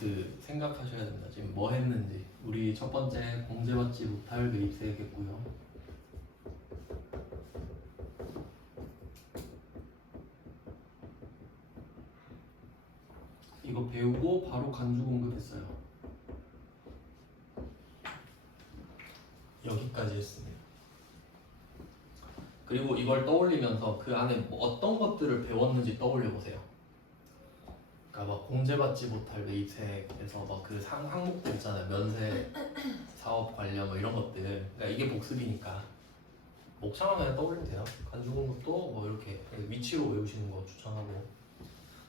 그 생각하셔야 됩니다. 지금 뭐 했는지. 우리 첫 번째 공제받지 못할 매입세겠고요. 이거 배우고 바로 간주 공급했어요. 여기까지 했습니다. 그리고 이걸 떠올리면서 그 안에 뭐 어떤 것들을 배웠는지 떠올려 보세요. 그러니까 막 공제받지 못할 매입세에서 막 그 항목들 있잖아요. 면세, 사업 관련 뭐 이런 것들. 그러니까 이게 복습이니까 목차만 그냥 떠올리면 돼요. 간주 공급도 뭐 이렇게 위치로 외우시는 거 추천하고.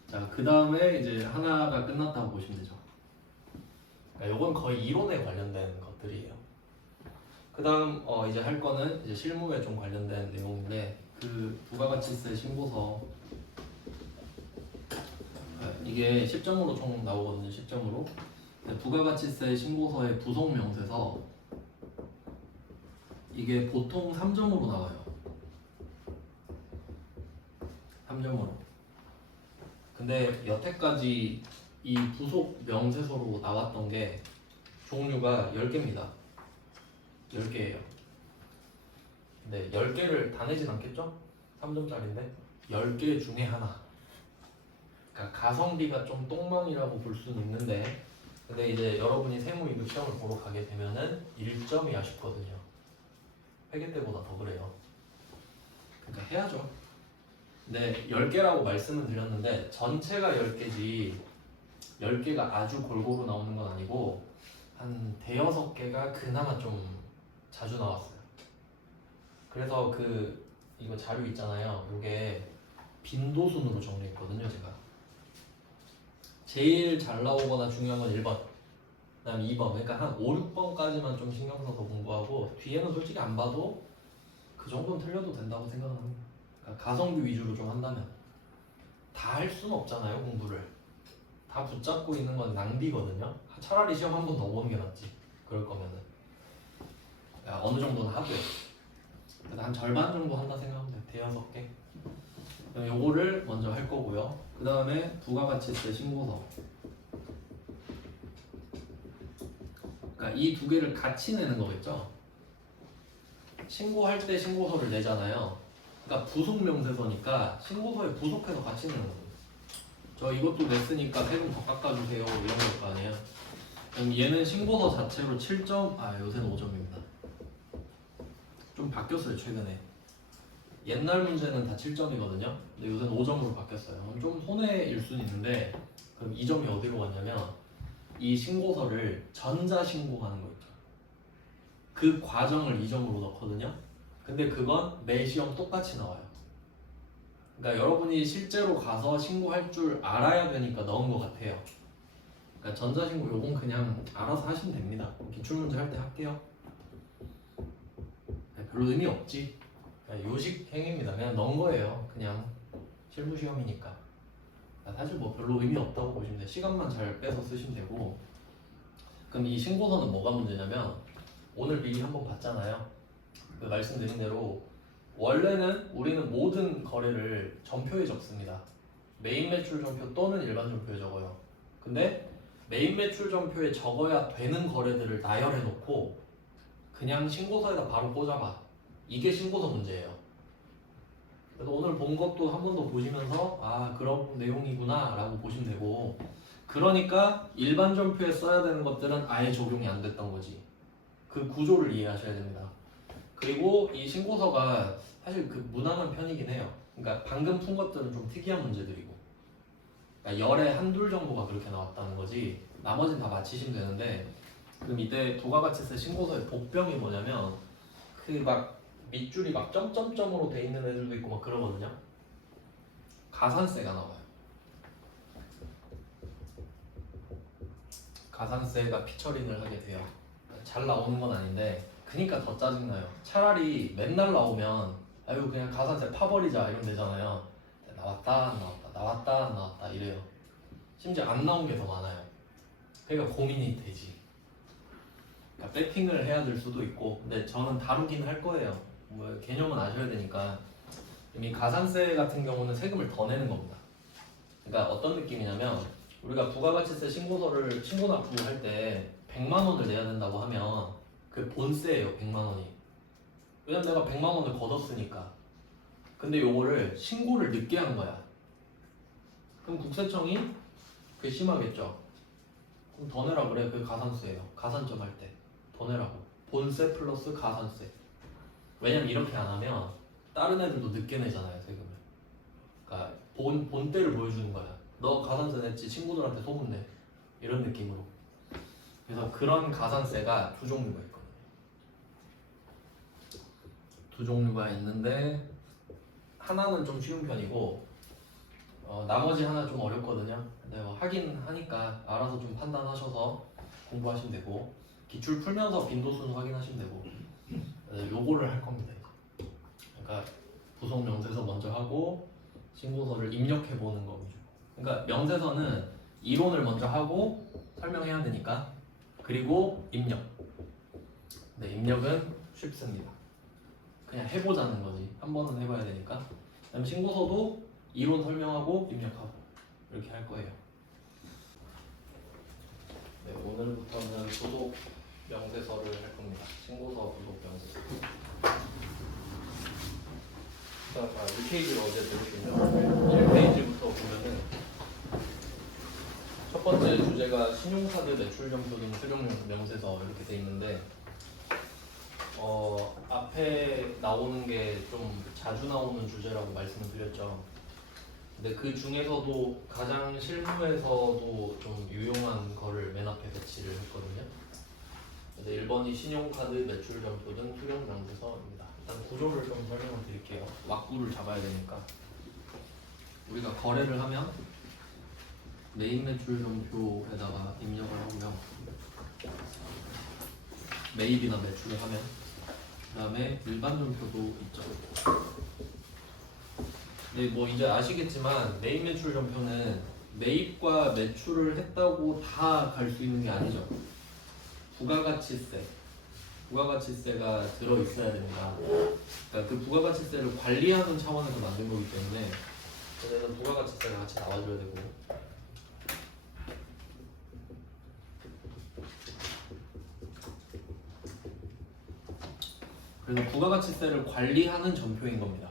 자, 그 다음에 이제 하나가 끝났다고 보시면 되죠. 그러니까 이건 거의 이론에 관련된 것들이에요. 그 다음 이제 할 거는 이제 실무에 좀 관련된 내용인데 그 부가가치세 신고서 이게 10점으로 총 나오거든요. 10점으로 부가가치세 신고서의 부속 명세서 이게 보통 3점으로 나와요. 3점으로. 근데 여태까지 이 부속 명세서로 나왔던 게 종류가 10개입니다. 10개예요. 근데 10개를 다 내진 않겠죠? 3점짜리인데 10개 중에 하나. 그러니까 가성비가 좀 똥망이라고 볼 수는 있는데 근데 이제 여러분이 세무이급 시험을 보러 가게 되면은 1점이 아쉽거든요. 회계 때보다 더 그래요. 그러니까 해야죠. 네, 10개라고 말씀은 드렸는데 전체가 10개지 10개가 아주 골고루 나오는 건 아니고 한 대여섯 개가 그나마 좀 자주 나왔어요. 그래서 이거 자료 있잖아요. 이게 빈도순으로 정리했거든요. 제가 제일 잘 나오거나 중요한 건 1번 그 다음 2번 그러니까 한 5, 6번까지만 좀 신경 써서 공부하고 뒤에는 솔직히 안 봐도 그 정도는 틀려도 된다고 생각합니다. 그러니까 가성비 위주로 좀 한다면 다 할 수는 없잖아요. 공부를 다 붙잡고 있는 건 낭비거든요. 차라리 시험 한 번 더 보는 게 낫지. 그럴 거면은 어느 정도는 하고요. 그래서 한 절반 정도 한다 생각하면 돼요. 대여섯 개. 요거를 먼저 할 거고요. 그 다음에 부가가치세 신고서. 그러니까 이 두 개를 같이 내는 거겠죠. 신고할 때 신고서를 내잖아요. 그러니까 부속 명세서니까 신고서에 부속해서 같이 내는 거예요. 저 이것도 냈으니까 세금 더 깎아주세요 이런 걸 거 아니에요. 그럼 얘는 신고서 자체로 7점, 요새는 5점입니다. 좀 바뀌었어요 최근에. 옛날 문제는 다 7점이거든요. 근데 요새는 5점으로 바뀌었어요. 좀 손해일 수는 있는데 그럼 이 점이 어디로 갔냐면 이 신고서를 전자신고하는 거 있죠. 그 과정을 2점으로 넣거든요. 근데 그건 매 시험 똑같이 나와요. 그러니까 여러분이 실제로 가서 신고할 줄 알아야 되니까 넣은 것 같아요. 그러니까 전자신고 요건 그냥 알아서 하시면 됩니다. 기출문제 할 때 할게요. 별로 의미 없지. 요식 행위입니다. 그냥 넣은 거예요. 그냥 실무시험이니까. 사실 뭐 별로 의미 없다고 보시면 돼요. 시간만 잘 빼서 쓰시면 되고. 그럼 이 신고서는 뭐가 문제냐면 오늘 미리 한번 봤잖아요. 말씀드린 대로 원래는 우리는 모든 거래를 전표에 적습니다. 메인 매출 전표 또는 일반 전표에 적어요. 근데 메인 매출 전표에 적어야 되는 거래들을 나열해 놓고 그냥 신고서에다 바로 꽂아봐. 이게 신고서 문제예요. 그래서 오늘 본 것도 한 번 더 보시면서 그런 내용이구나 라고 보시면 되고 그러니까 일반 전표에 써야 되는 것들은 아예 적용이 안 됐던 거지. 그 구조를 이해하셔야 됩니다. 그리고 이 신고서가 사실 무난한 편이긴 해요. 그러니까 방금 푼 것들은 좀 특이한 문제들이고 그러니까 열에 한둘 정도가 그렇게 나왔다는 거지 나머지는 다 맞히시면 되는데 그럼 이때 부가가치세 신고서의 복병이 뭐냐면 밑줄이 막 점점점으로 돼 있는 애들도 있고 막 그러거든요. 가산세가 나와요. 가산세가 피처링을 하게 돼요. 잘 나오는 건 아닌데 그니까 더 짜증나요. 차라리 맨날 나오면 그냥 가산세 파버리자 이러면 되잖아요. 나왔다 안 나왔다 나왔다 안 나왔다 이래요. 심지어 안 나온 게 더 많아요. 그러니까 고민이 되지. 그러니까 백핑을 해야 될 수도 있고 근데 저는 다루긴 할 거예요. 뭐 개념은 아셔야 되니까. 이미 가산세 같은 경우는 세금을 더 내는 겁니다. 그러니까 어떤 느낌이냐면 우리가 부가가치세 신고서를 신고납부할 때 100만 원을 내야 된다고 하면 그 본세예요. 100만 원이. 왜냐면 내가 100만 원을 걷었으니까. 근데 요거를 신고를 늦게 한 거야. 그럼 국세청이 괘씸하겠죠. 그럼 더 내라 그래. 그게 가산세예요. 가산점 할 때 더 내라고. 본세 플러스 가산세. 왜냐면 이렇게 안 하면 다른 애들도 늦게 내잖아요, 세금을. 그러니까 본때를 보여주는 거야. 너 가산세 냈지? 친구들한테 소문내. 이런 느낌으로. 그래서 그런 가산세가 두 종류가 있거든요. 두 종류가 있는데 하나는 좀 쉬운 편이고 나머지 하나 좀 어렵거든요. 근데 뭐 하긴 하니까 알아서 좀 판단하셔서 공부하시면 되고 기출 풀면서 빈도수는 확인하시면 되고 요거를 할 겁니다. 그러니까 부속 명세서 먼저 하고 신고서를 입력해 보는 거 위주. 그러니까 명세서는 이론을 먼저 하고 설명해야 되니까 그리고 입력. 네, 입력은 쉽습니다. 그냥 해보자는 거지. 한 번은 해봐야 되니까. 그다음에 신고서도 이론 설명하고 입력하고 이렇게 할 거예요. 네, 오늘부터는 부속 명세서를 할 겁니다. 신고서 부속 명세서. 자, 1페이지를 어제 들으시면 1페이지부터 보면은 첫 번째 주제가 신용카드 매출점표 등 수령 명세서 이렇게 돼 있는데 앞에 나오는 게 좀 자주 나오는 주제라고 말씀을 드렸죠. 근데 그 중에서도 가장 실무에서도 좀 유용한 거를 맨 앞에 배치를 했거든요. 그래서 1번이 신용카드 매출점표 등 수령 명세서입니다. 일단 구조를 좀 설명을 드릴게요. 왁구를 잡아야 되니까. 우리가 거래를 하면 메인 매출점표에다가 입력을 하고요. 매입이나 매출을 하면 그 다음에 일반 점표도 있죠. 네, 뭐 이제 아시겠지만 메인 매출 점표는 매입과 매출을 했다고 다 갈 수 있는 게 아니죠. 부가가치세가 들어 있어야 됩니다. 그러니까 그 부가가치세를 관리하는 차원에서 만든 거기 때문에 그래서 부가가치세가 같이 나와줘야 되고. 그래서 부가가치세를 관리하는 점표인 겁니다.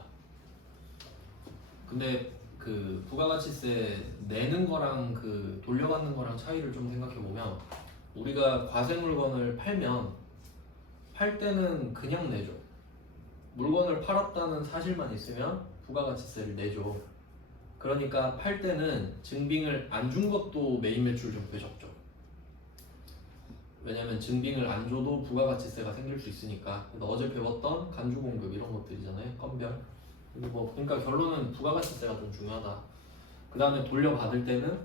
근데 그 부가가치세 내는 거랑 그 돌려받는 거랑 차이를 좀 생각해 보면 우리가 과세 물건을 팔 때는 그냥 내죠. 물건을 팔았다는 사실만 있으면 부가가치세를 내죠. 그러니까 팔 때는 증빙을 안 준 것도 메인 매출 점표에 적죠. 왜냐면 증빙을 안 줘도 부가가치세가 생길 수 있으니까. 어제 배웠던 간주공급 이런 것들이잖아요. 건별. 그러니까 결론은 부가가치세가 좀 중요하다. 그 다음에 돌려받을 때는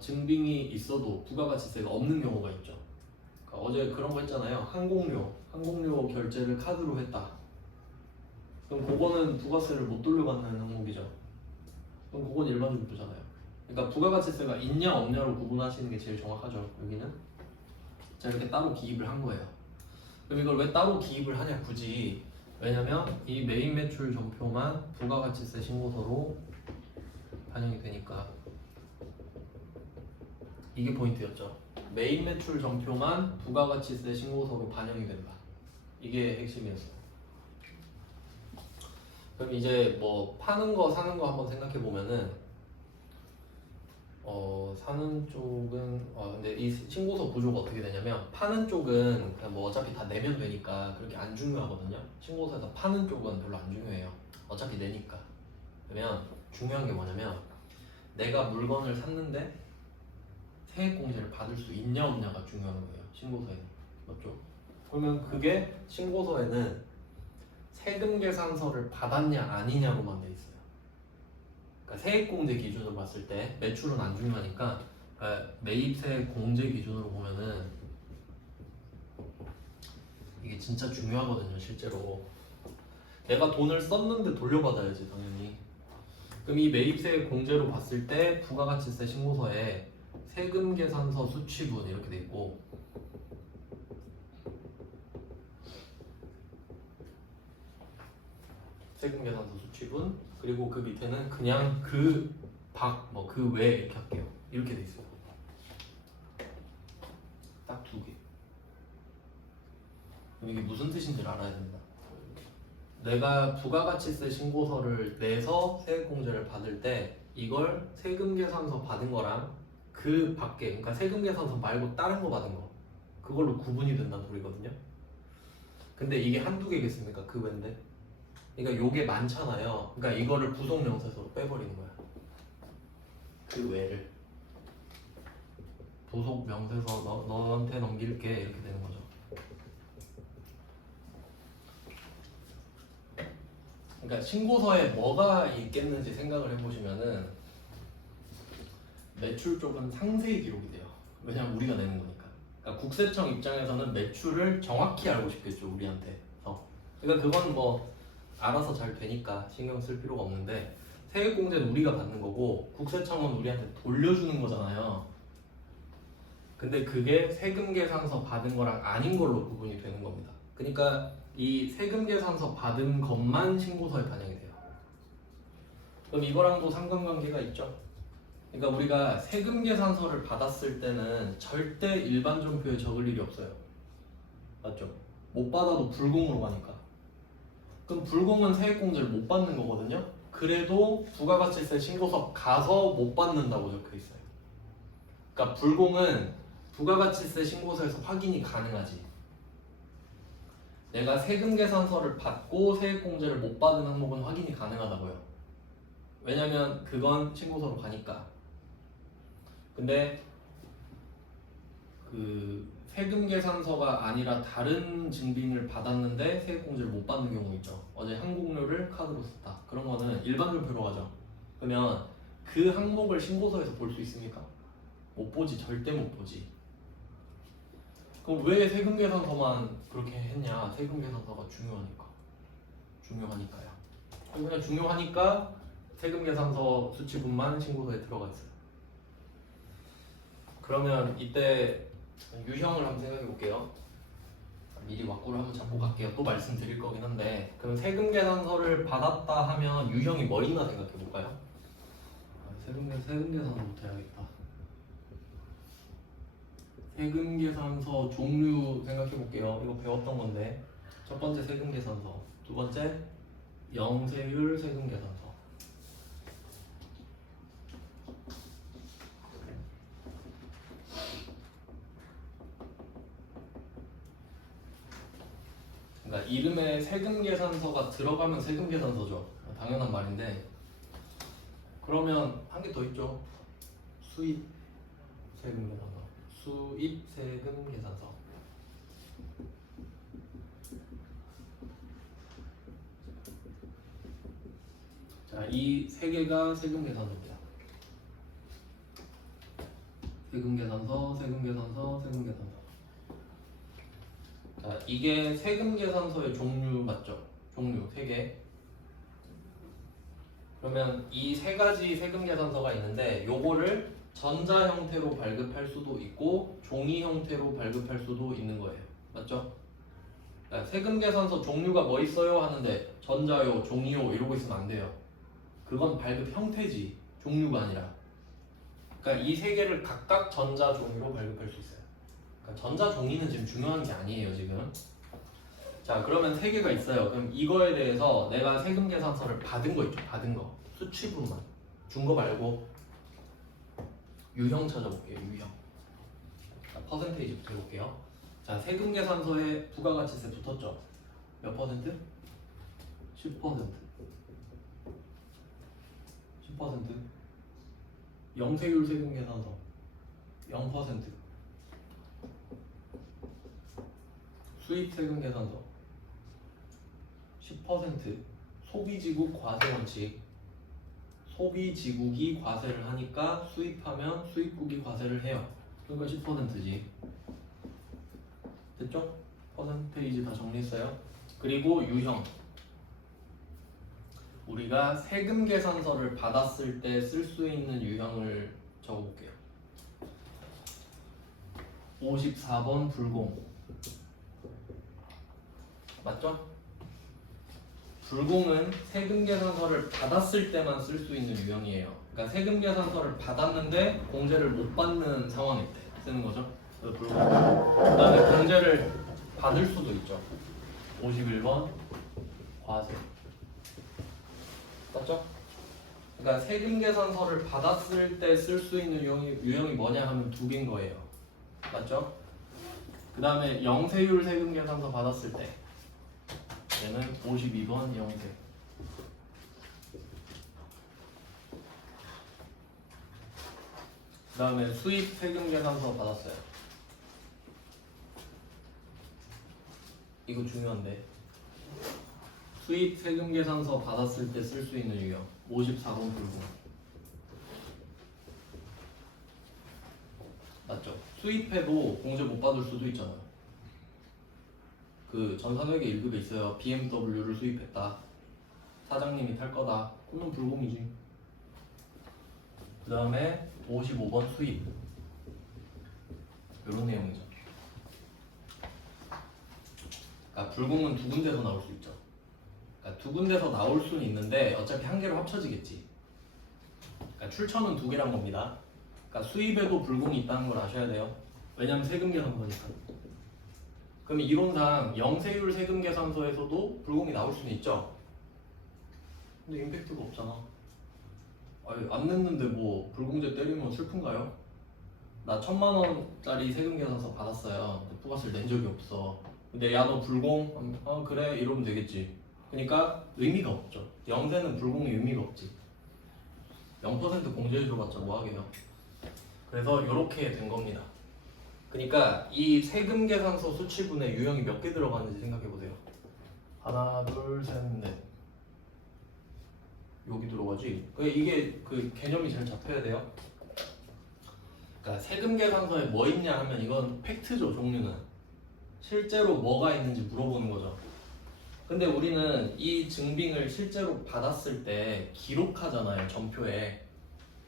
증빙이 있어도 부가가치세가 없는 경우가 있죠. 그러니까 어제 그런 거 했잖아요. 항공료 결제를 카드로 했다. 그럼 그거는 부가세를 못 돌려받는 항목이죠. 그럼 그건 일반 점표잖아요. 그러니까 부가가치세가 있냐 없냐로 구분하시는 게 제일 정확하죠. 여기는 자 이렇게 따로 기입을 한 거예요. 그럼 이걸 왜 따로 기입을 하냐 굳이. 왜냐면 이 메인 매출 점표만 부가가치세 신고서로 반영이 되니까. 이게 포인트였죠. 메인 매출 점표만 부가가치세 신고서로 반영이 된다. 이게 핵심이었어요. 그럼 이제 뭐 파는 거 사는 거 한번 생각해 보면은 사는 쪽은 근데 이 신고서 구조가 어떻게 되냐면 파는 쪽은 그냥 뭐 어차피 다 내면 되니까 그렇게 안 중요하거든요. 신고서에서 파는 쪽은 별로 안 중요해요. 어차피 내니까. 그러면 중요한 게 뭐냐면 내가 물건을 샀는데 세액공제를 받을 수 있냐 없냐가 중요한 거예요. 신고서에는. 맞죠? 그러면 그게 신고서에는 세금 계산서를 받았냐 아니냐로만 돼 있어요. 그러니까 세액공제 기준으로 봤을 때 매출은 안 중요하니까 매입세 공제 기준으로 보면은 이게 진짜 중요하거든요. 실제로 내가 돈을 썼는데 돌려받아야지 당연히. 그럼 이 매입세 공제로 봤을 때 부가가치세 신고서에 세금 계산서 수취분 이렇게 돼 있고 세금 계산서 수취분 그리고 그 밑에는 그냥 그 외 이렇게 할게요. 이렇게 돼 있어요. 딱 두 개. 그럼 이게 무슨 뜻인지를 알아야 됩니다. 내가 부가가치세 신고서를 내서 세액공제를 받을 때 이걸 세금계산서 받은 거랑 그 밖에, 그러니까 세금계산서 말고 다른 거 받은 거, 그걸로 구분이 된다는 소리거든요. 근데 이게 한두 개겠습니까? 그 외인데. 그러니까 요게 많잖아요. 그러니까 이거를 부속명세서로 빼버리는 거야. 그 외를 부속명세서 너한테 넘길게 이렇게 되는 거죠. 그러니까 신고서에 뭐가 있겠는지 생각을 해보시면은 매출 쪽은 상세히 기록이 돼요. 왜냐면 우리가 내는 거니까. 그러니까 국세청 입장에서는 매출을 정확히 알고 싶겠죠, 우리한테. 그러니까 그건 뭐 알아서 잘 되니까 신경 쓸 필요가 없는데, 세액공제는 우리가 받는 거고 국세청은 우리한테 돌려주는 거잖아요. 근데 그게 세금계산서 받은 거랑 아닌 걸로 구분이 되는 겁니다. 그러니까 이 세금계산서 받은 것만 신고서에 반영이 돼요. 그럼 이거랑도 상관관계가 있죠. 그러니까 우리가 세금계산서를 받았을 때는 절대 일반전표에 적을 일이 없어요. 맞죠? 못 받아도 불공으로 가니까. 그럼 불공은 세액공제를 못 받는 거거든요. 그래도 부가가치세 신고서 가서 못 받는다고 적혀 있어요. 그러니까 불공은 부가가치세 신고서에서 확인이 가능하지. 내가 세금계산서를 받고 세액공제를 못 받은 항목은 확인이 가능하다고요. 왜냐면 그건 신고서로 가니까. 근데 그 세금계산서가 아니라 다른 증빙을 받았는데 세액공제를 못 받는 경우 있죠. 어제 항공료를 카드로 썼다. 그런 거는 일반전표로 가죠. 그러면 그 항목을 신고서에서 볼 수 있습니까? 못 보지. 절대 못 보지. 그럼 왜 세금계산서만 그렇게 했냐? 세금계산서가 중요하니까요. 그냥 중요하니까 세금계산서 수치분만 신고서에 들어가 있어요. 그러면 이때 유형을 한번 생각해 볼게요. 미리 왁구를 한번 잡고 갈게요. 또 말씀드릴 거긴 한데, 그럼 세금계산서를 받았다 하면 유형이 뭐 있나 생각해 볼까요? 세금계산서부터 해야겠다. 세금계산서 종류 생각해 볼게요. 이거 배웠던 건데, 첫 번째 세금계산서, 두 번째 영세율 세금계산서. 그러니까 이름에 세금계산서가 들어가면 세금계산서죠. 당연한 말인데, 그러면 한 개 더 있죠. 수입 세금계산서. 수입 세금계산서. 자, 이 세 개가 세금계산서입니다. 세금계산서, 세금계산서, 세금계산서. 자, 이게 세금계산서의 종류 맞죠? 종류 세 개. 그러면 이 세 가지 세금계산서가 있는데, 요거를 전자 형태로 발급할 수도 있고 종이 형태로 발급할 수도 있는 거예요. 맞죠? 세금계산서 종류가 뭐 있어요? 하는데 전자요, 종이요 이러고 있으면 안 돼요. 그건 발급 형태지 종류가 아니라. 그러니까 이 세 개를 각각 전자, 종이로 발급할 수 있어요. 그러니까 전자, 종이는 지금 중요한 게 아니에요 지금. 자, 그러면 세 개가 있어요. 그럼 이거에 대해서 내가 세금계산서를 받은 거 있죠? 받은 거 수치분만 준 거 말고 유형 찾아볼게요. 유형. 자, 퍼센테이지부터 해볼게요. 자, 세금계산서에 부가가치세 붙었죠? 몇 퍼센트? 10%. 10%. 영세율 세금계산서 0%. 수입 세금계산서 10%. 소비지국 과세원칙. 소비지국이 과세를 하니까 수입하면 수입국이 과세를 해요. 그러니까 10%지. 됐죠? 퍼센테이지 다 정리했어요. 그리고 유형. 우리가 세금계산서를 받았을 때 쓸 수 있는 유형을 적어볼게요. 54번 불공. 맞죠? 불공은 세금계산서를 받았을 때만 쓸 수 있는 유형이에요. 그러니까 세금 계산서를 받았는데 공제를 못 받는 상황일 때 쓰는 거죠. 그다음에 공제를 받을 수도 있죠. 51번 과세. 맞죠? 그러니까 세금 계산서를 받았을 때 쓸 수 있는 유형이 뭐냐 하면 두 개인 거예요. 맞죠? 그 다음에 영세율 세금 계산서 받았을 때 얘는 52번 영세. 그 다음에 수입 세금 계산서 받았어요. 이거 중요한데 수입 세금 계산서 받았을 때 쓸 수 있는 유형 54번 불공. 맞죠? 수입해도 공제 못 받을 수도 있잖아요. 그 전산회계 1급에 있어요. BMW를 수입했다. 사장님이 탈 거다. 그러면 불공이지. 그 다음에 55번 수입. 이런 내용이죠. 그러니까 불공은 두 군데서 나올 수 있죠. 그러니까 두 군데서 나올 수는 있는데 어차피 한 개로 합쳐지겠지. 그러니까 출처는 두 개란 겁니다. 그러니까 수입에도 불공이 있다는 걸 아셔야 돼요. 왜냐면 세금 계산서니까. 그럼 이론상 영세율 세금 계산서에서도 불공이 나올 수는 있죠. 근데 임팩트가 없잖아. 아니, 안 냈는데 뭐 불공제 때리면 슬픈가요? 나 1000만원짜리 세금 계산서 받았어요. 근데 부가세를 낸 적이 없어. 근데 야 너 불공? 그래 이러면 되겠지. 그러니까 의미가 없죠. 영세는 불공의 의미가 없지. 0% 공제해줘봤자 뭐하게요. 그래서 이렇게 된 겁니다. 그러니까 이 세금 계산서 수치분에 유형이 몇 개 들어가는지 생각해보세요. 하나, 둘, 셋, 넷. 여기 들어가지. 이게 그 개념이 잘 잡혀야 돼요. 그러니까 세금 계산서에 뭐 있냐 하면 이건 팩트죠. 종류는 실제로 뭐가 있는지 물어보는 거죠. 근데 우리는 이 증빙을 실제로 받았을 때 기록하잖아요. 전표에.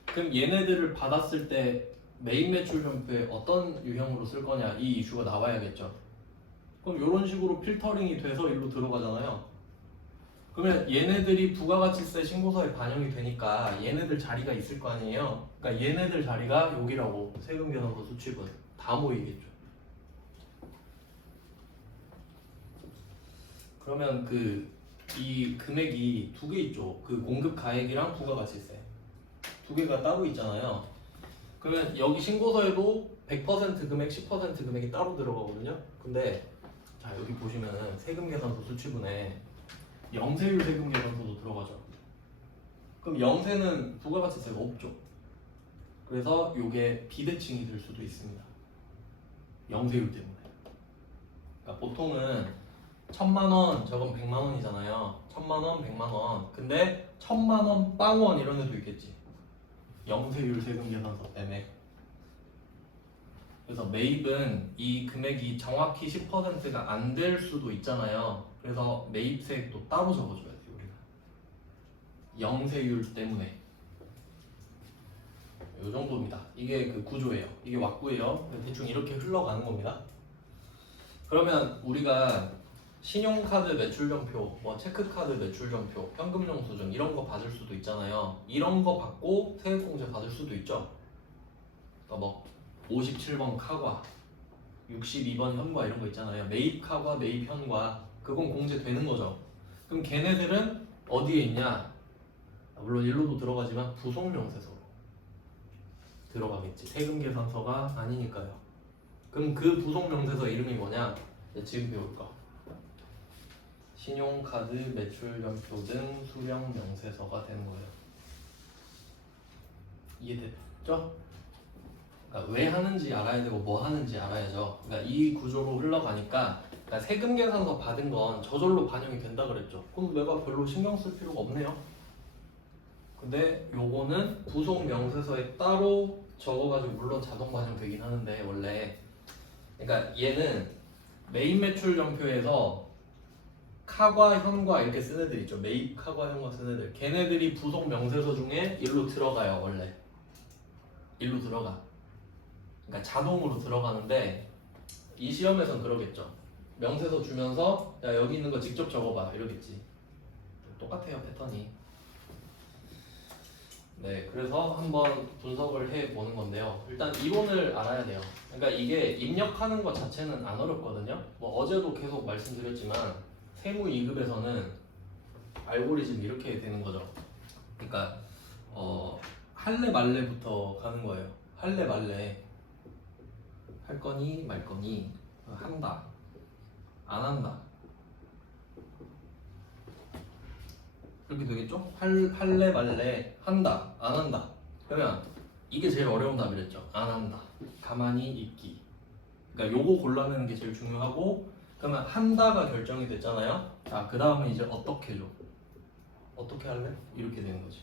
그럼 얘네들을 받았을 때 메인 매출 전표에 어떤 유형으로 쓸 거냐 이 이슈가 나와야겠죠. 그럼 이런 식으로 필터링이 돼서 일로 들어가잖아요. 그러면 얘네들이 부가가치세 신고서에 반영이 되니까 얘네들 자리가 있을 거 아니에요. 그러니까 얘네들 자리가 여기라고. 세금 계산서 수치분 다 모이겠죠. 그러면 이 금액이 두 개 있죠. 그 공급 가액이랑 부가가치세 두 개가 따로 있잖아요. 그러면 여기 신고서에도 100% 금액, 10% 금액이 따로 들어가거든요. 근데 자 여기 보시면은 세금 계산서 수치분에 영세율 세금 계산서도 들어가죠. 그럼 영세는 부가가치세가 없죠. 그래서 이게 비대칭이 될 수도 있습니다. 영세율 때문에. 그러니까 보통은 1000만원 저건 100만원이잖아요. 1000만원, 100만원. 근데 1000만원 빵원 이런 데도 있겠지. 영세율 세금 계산서 때문에. 그래서 매입은 이 금액이 정확히 10%가 안 될 수도 있잖아요. 그래서 매입세액도 따로 적어줘야 돼요. 우리가 영세율 때문에. 이 정도입니다. 이게 그 구조예요. 이게 왁구예요. 대충 이렇게 흘러가는 겁니다. 그러면 우리가 신용카드 매출전표, 뭐 체크카드 매출전표, 현금영수증 이런 거 받을 수도 있잖아요. 이런 거 받고 세액공제 받을 수도 있죠. 그러니까 뭐 57번 카과, 62번 현과 이런 거 있잖아요. 매입 카과, 매입 현과 그건 공제되는 거죠. 그럼 걔네들은 어디에 있냐? 물론 일로도 들어가지만 부속명세서로 들어가겠지. 세금 계산서가 아니니까요. 그럼 그 부속명세서 이름이 뭐냐? 지금 배울 거. 신용카드 매출전표 등 수령 명세서가 되는 거예요. 이해됐죠? 그러니까 왜 하는지 알아야 되고 뭐 하는지 알아야죠. 그러니까 이 구조로 흘러가니까 그러니까 세금 계산서 받은 건 저절로 반영이 된다 그랬죠. 그럼 내가 별로 신경 쓸 필요가 없네요. 근데 요거는 부속 명세서에 따로 적어가지고 물론 자동 반영되긴 하는데 원래 그러니까 얘는 메인 매출 전표에서 카과 현과 이렇게 쓴 애들 있죠. 매입 카과 현과 쓴 애들 걔네들이 부속 명세서 중에 일로 들어가요. 원래 일로 들어가. 그러니까 자동으로 들어가는데 이 시험에선 그러겠죠. 명세서 주면서 야 여기 있는 거 직접 적어봐 이러겠지. 똑같아요 패턴이. 네, 그래서 한번 분석을 해 보는 건데요. 일단 이론을 알아야 돼요. 그러니까 이게 입력하는 것 자체는 안 어렵거든요. 뭐 어제도 계속 말씀드렸지만 세무 2급에서는 알고리즘 이렇게 되는 거죠. 그러니까 할래 말래부터 가는 거예요. 할래 말래. 할 거니 말 거니, 한다 안 한다, 이렇게 되겠죠? 할래 말래, 한다 안 한다. 그러면 이게 제일 어려운 답이랬죠. 안 한다, 가만히 있기. 그러니까 요거 골라내는 게 제일 중요하고, 그러면 한다가 결정이 됐잖아요. 자, 그 다음은 이제 어떻게 줘? 어떻게 할래? 이렇게 되는 거지.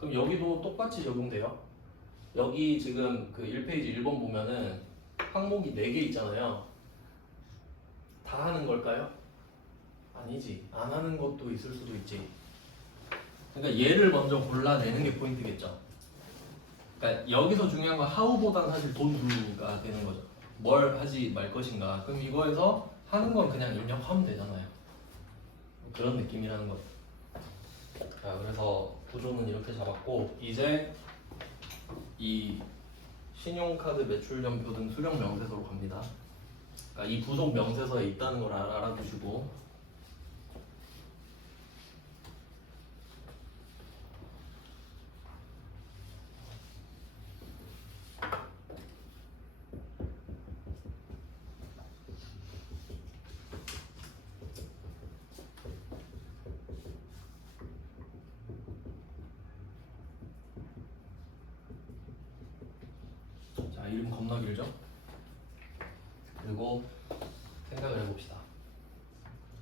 그럼 여기도 똑같이 적용돼요. 여기 지금 그 1페이지 1번 보면은 항목이 4개 있잖아요. 다 하는 걸까요? 아니지. 안 하는 것도 있을 수도 있지. 그러니까 얘를 먼저 골라내는 게 포인트겠죠. 그러니까 여기서 중요한 건 how보다는 사실 don't가 되는 거죠. 뭘 하지 말 것인가. 그럼 이거에서 하는 건 그냥 입력하면 되잖아요. 그런 느낌이라는 거예요. 자, 그래서 구조는 이렇게 잡았고, 이제 이 신용카드 매출연표 등 수령 명세서로 갑니다. 그러니까 이 부속 명세서에 있다는 걸 알아두시고, 자, 이름 겁나 길죠? 그리고 생각을 해봅시다.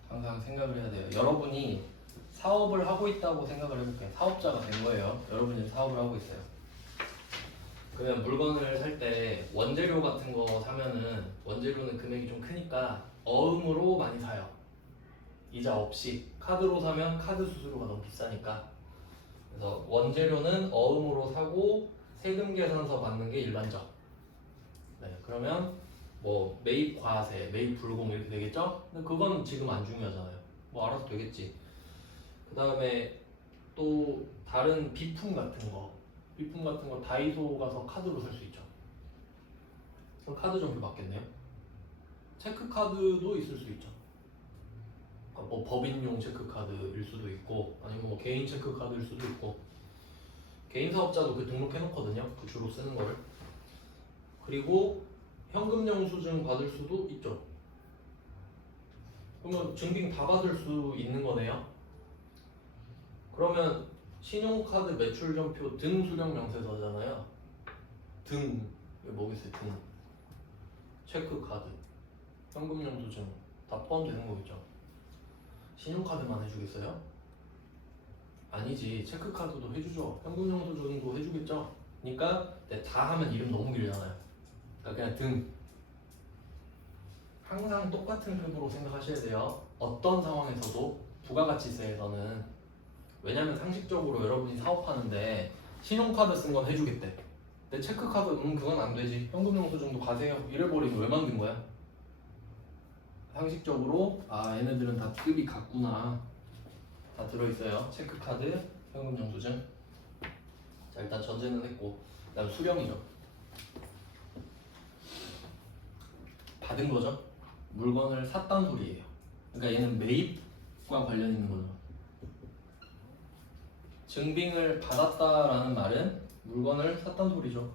항상 생각을 해야 돼요. 여러분이 사업을 하고 있다고 생각을 해볼게요. 사업자가 된 거예요. 여러분이 사업을 하고 있어요. 그러면 물건을 살 때 원재료 같은 거 사면은 원재료는 금액이 좀 크니까 어음으로 많이 사요. 이자 없이. 카드로 사면 카드 수수료가 너무 비싸니까. 그래서 원재료는 어음으로 사고 세금 계산서 받는 게 일반적. 네, 그러면 뭐 매입 과세, 매입 불공 이렇게 되겠죠? 근데 그건 지금 안 중요하잖아요. 뭐 알아서 되겠지. 그 다음에 또 다른 비품 같은 거, 다이소 가서 카드로 살 수 있죠. 그럼 카드 종류 바뀌었네요. 체크 카드도 있을 수 있죠. 그러니까 뭐 법인용 체크 카드일 수도 있고, 아니면 뭐 개인 체크 카드일 수도 있고. 개인 사업자도 그 등록해 놓거든요. 그 주로 쓰는 거를. 그리고 현금 영수증 받을 수도 있죠. 그러면 증빙 다 받을 수 있는 거네요. 그러면 신용카드 매출전표 등 수령 명세서잖아요. 등, 뭐겠어요? 등. 체크카드, 현금 영수증 다 포함되는 거겠죠. 신용카드만 해주겠어요? 아니지. 체크카드도 해주죠. 현금 영수증도 해주겠죠. 그러니까 다 하면 이름 너무 길잖아요. 그러니까 그냥 등. 항상 똑같은 급으로 생각하셔야 돼요. 어떤 상황에서도 부가가치세에서는. 왜냐면 상식적으로 여러분이 사업하는데 신용카드 쓴 건 해주겠대. 근데 체크카드 그건 안 되지. 현금 영수증도 가세요. 이래버리면 왜 만든 거야? 상식적으로 얘네들은 다 급이 같구나. 다 들어있어요. 체크카드, 현금 영수증. 자, 일단 전제는 했고, 그다음 수령이죠. 받은 거죠. 물건을 샀다는 소리예요. 그러니까 얘는 매입과 관련 있는 거죠. 증빙을 받았다라는 말은 물건을 샀다는 소리죠.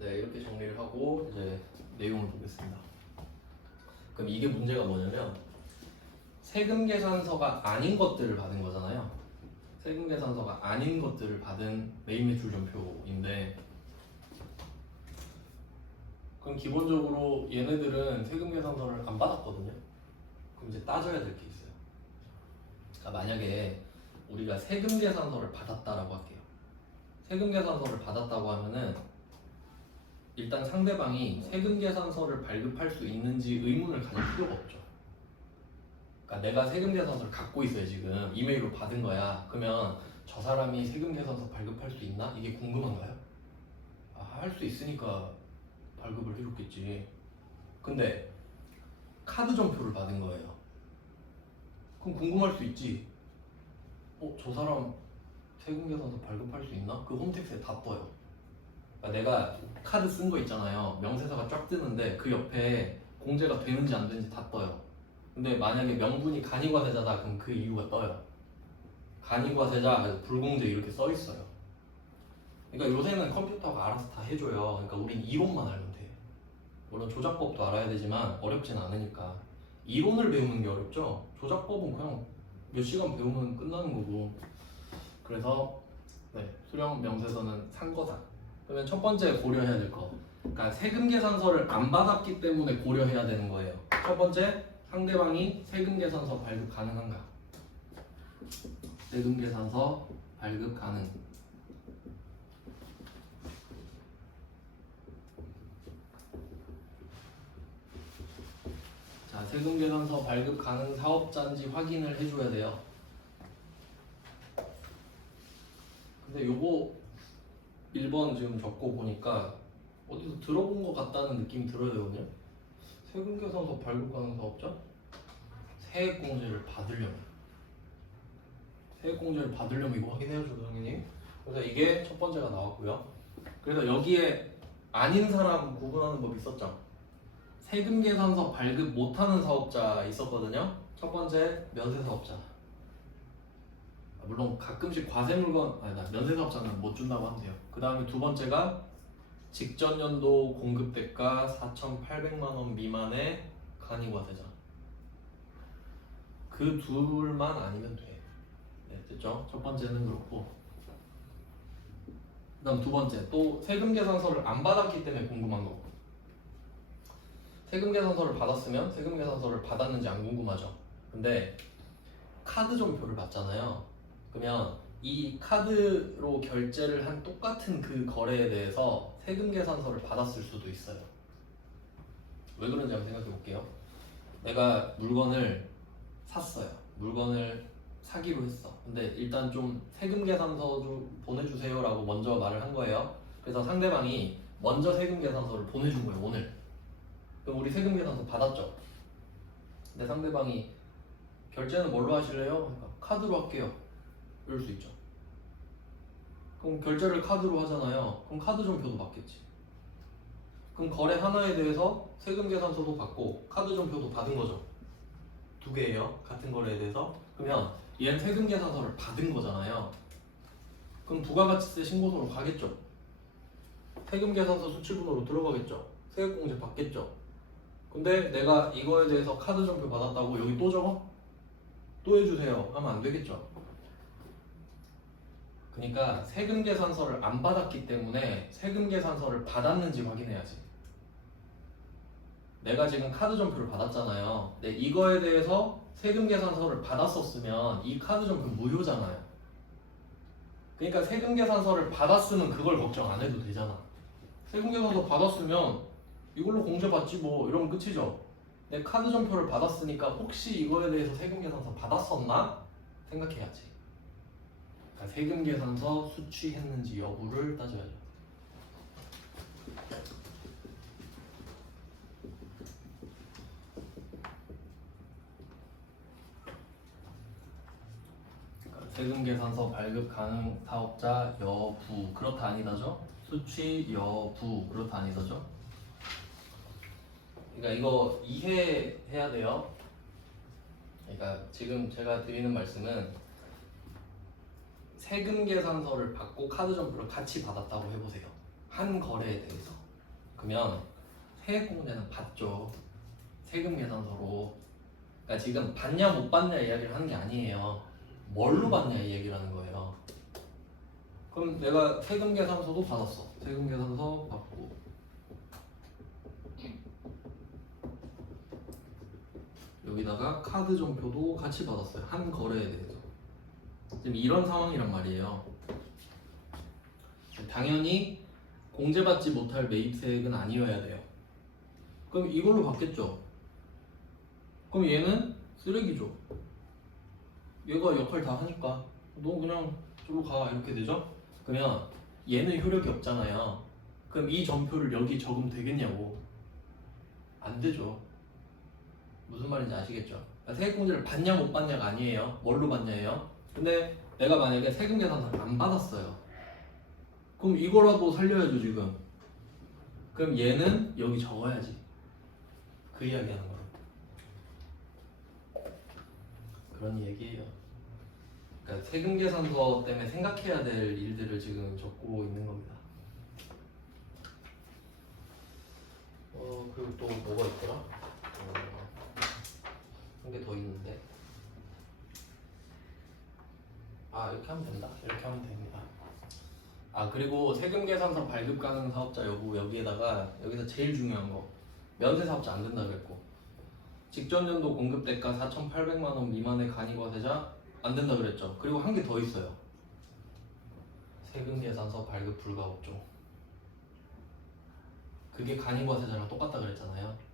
네, 이렇게 정리를 하고 이제 내용을 보겠습니다. 그럼 이게 문제가 뭐냐면 세금 계산서가 아닌 것들을 받은 거잖아요. 세금 계산서가 아닌 것들을 받은 매입 매출 전표인데, 그럼 기본적으로 얘네들은 세금 계산서를 안 받았거든요. 그럼 이제 따져야 될 게 있어요. 그러니까 만약에 우리가 세금 계산서를 받았다라고 할게요. 세금 계산서를 받았다고 하면은 일단 상대방이 세금 계산서를 발급할 수 있는지 의문을 가질 필요가 없죠. 그러니까 내가 세금 계산서를 갖고 있어요. 지금 이메일로 받은 거야. 그러면 저 사람이 세금 계산서 발급할 수 있나? 이게 궁금한가요? 할 수 있으니까 발급을 해줬겠지. 근데 카드 전표를 받은 거예요. 그럼 궁금할 수 있지. 저 사람 세금 계산서 발급할 수 있나? 그 홈택스에 다 떠요. 그러니까 내가 카드 쓴 거 있잖아요. 명세서가 쫙 뜨는데 그 옆에 공제가 되는지 안 되는지 다 떠요. 근데 만약에 명분이 간이과세자다 그럼 그 이유가 떠요. 간이과세자, 불공제 이렇게 써 있어요. 그러니까 요새는 컴퓨터가 알아서 다 해줘요. 그러니까 우린 이론만 알면 돼. 물론 조작법도 알아야 되지만 어렵진 않으니까. 이론을 배우는 게 어렵죠. 조작법은 그냥 몇 시간 배우면 끝나는 거고. 그래서 수령 명세서는 산 거다. 그러면 첫 번째 고려해야 될 거. 그러니까 세금 계산서를 안 받았기 때문에 고려해야 되는 거예요. 첫 번째, 상대방이 세금 계산서 발급 가능한가? 세금 계산서 발급 가능. 자, 세금 계산서 발급 가능 사업자인지 확인을 해줘야 돼요. 근데 요거 1번 지금 적고 보니까 어디서 들어본 것 같다는 느낌이 들어야 되거든요. 세금 계산서 발급 가능 사업자? 세액공제를 받으려면. 세액공제를 받으려면 이거 확인해야죠, 당연히. 그래서 이게 첫 번째가 나왔고요. 그래서 여기에 아닌 사람 구분하는 법 있었죠. 세금 계산서 발급 못하는 사업자 있었거든요. 첫 번째 면세사업자. 물론 가끔씩 과세물건 면세사업자는 못 준다고 하면 돼요. 그 다음에 두 번째가 직전 연도 공급대가 4,800만 원 미만의 간이과세자. 그 둘만 아니면 돼. 됐죠? 첫 번째는 그렇고. 그 다음 두 번째, 또 세금 계산서를 안 받았기 때문에 궁금한 거. 세금 계산서를 받았으면 세금 계산서를 받았는지 안 궁금하죠. 근데 카드 전표를 받잖아요. 그러면 이 카드로 결제를 한 똑같은 그 거래에 대해서 세금 계산서를 받았을 수도 있어요. 왜 그런지 한번 생각해 볼게요. 내가 물건을 샀어요. 물건을 사기로 했어. 근데 일단 좀 세금 계산서 좀 보내주세요 라고 먼저 말을 한 거예요. 그래서 상대방이 먼저 세금 계산서를 보내준 거예요, 오늘. 그럼 우리 세금 계산서 받았죠? 근데 상대방이 결제는 뭘로 하실래요? 그러니까 카드로 할게요. 이럴 수 있죠. 그럼 결제를 카드로 하잖아요. 그럼 카드 전표도 받겠지. 그럼 거래 하나에 대해서 세금 계산서도 받고 카드 전표도 받은 거죠. 두 개예요. 같은 거래에 대해서. 그러면 얘는 세금 계산서를 받은 거잖아요. 그럼 부가가치세 신고서로 가겠죠. 세금 계산서 수취번호로 들어가겠죠. 세액공제 받겠죠. 근데 내가 이거에 대해서 카드 전표 받았다고 여기 또 적어? 또 해주세요 하면 안 되겠죠. 그러니까 세금 계산서를 안 받았기 때문에 세금 계산서를 받았는지 확인해야지. 내가 지금 카드 전표를 받았잖아요. 근데 이거에 대해서 세금 계산서를 받았었으면 이 카드 전표 무효잖아요. 그러니까 세금 계산서를 받았으면 그걸 걱정 안 해도 되잖아. 세금 계산서 받았으면 이걸로 공제 받지 뭐 이러면 끝이죠. 내 카드 전표를 받았으니까 혹시 이거에 대해서 세금 계산서 받았었나 생각해야지. 그러니까 세금 계산서 수취했는지 여부를 따져야죠. 그러니까 세금 계산서 발급 가능 사업자 여부 그렇다 아니다죠? 수취 여부 그렇다 아니다죠? 그러니까 이거 이해해야 돼요. 그러니까 지금 제가 드리는 말씀은 세금 계산서를 받고 카드 전표를 같이 받았다고 해보세요. 한 거래에 대해서. 그러면 세액공제는 받죠. 세금 계산서로. 그러니까 지금 받냐 못 받냐 이야기를 하는 게 아니에요. 뭘로 받냐 이 얘기를 하는 거예요. 그럼 내가 세금 계산서도 받았어. 세금 계산서 받고 여기다가 카드 전표도 같이 받았어요. 한 거래에 대해서. 지금 이런 상황이란 말이에요. 당연히 공제받지 못할 매입세액은 아니어야 돼요. 그럼 이걸로 받겠죠. 그럼 얘는 쓰레기죠. 얘가 역할 다 하니까 너 그냥 저로 가 이렇게 되죠. 그러면 얘는 효력이 없잖아요. 그럼 이 전표를 여기 적으면 되겠냐고. 안 되죠. 무슨 말인지 아시겠죠? 그러니까 세액공제를 받냐 못 받냐가 아니에요. 뭘로 받냐예요. 근데 내가 만약에 세금 계산서를 안 받았어요. 그럼 이거라도 살려야죠 지금. 그럼 얘는 여기 적어야지. 그 이야기하는 거예요. 그런 얘기예요. 그러니까 세금 계산서 때문에 생각해야 될 일들을 지금 적고 있는 겁니다. 그리고 또 뭐가 있더라? 한 개 더 있는데. 이렇게 하면 된다. 이렇게 하면 됩니다. 그리고 세금 계산서 발급 가능 사업자 여부 여기에다가 여기서 제일 중요한 거 면세 사업자 안 된다 그랬고 직전 연도 공급 대가 4,800만 원 미만의 간이과세자 안 된다 그랬죠. 그리고 한 개 더 있어요. 세금 계산서 발급 불가 업종. 그게 간이과세자랑 똑같다 그랬잖아요.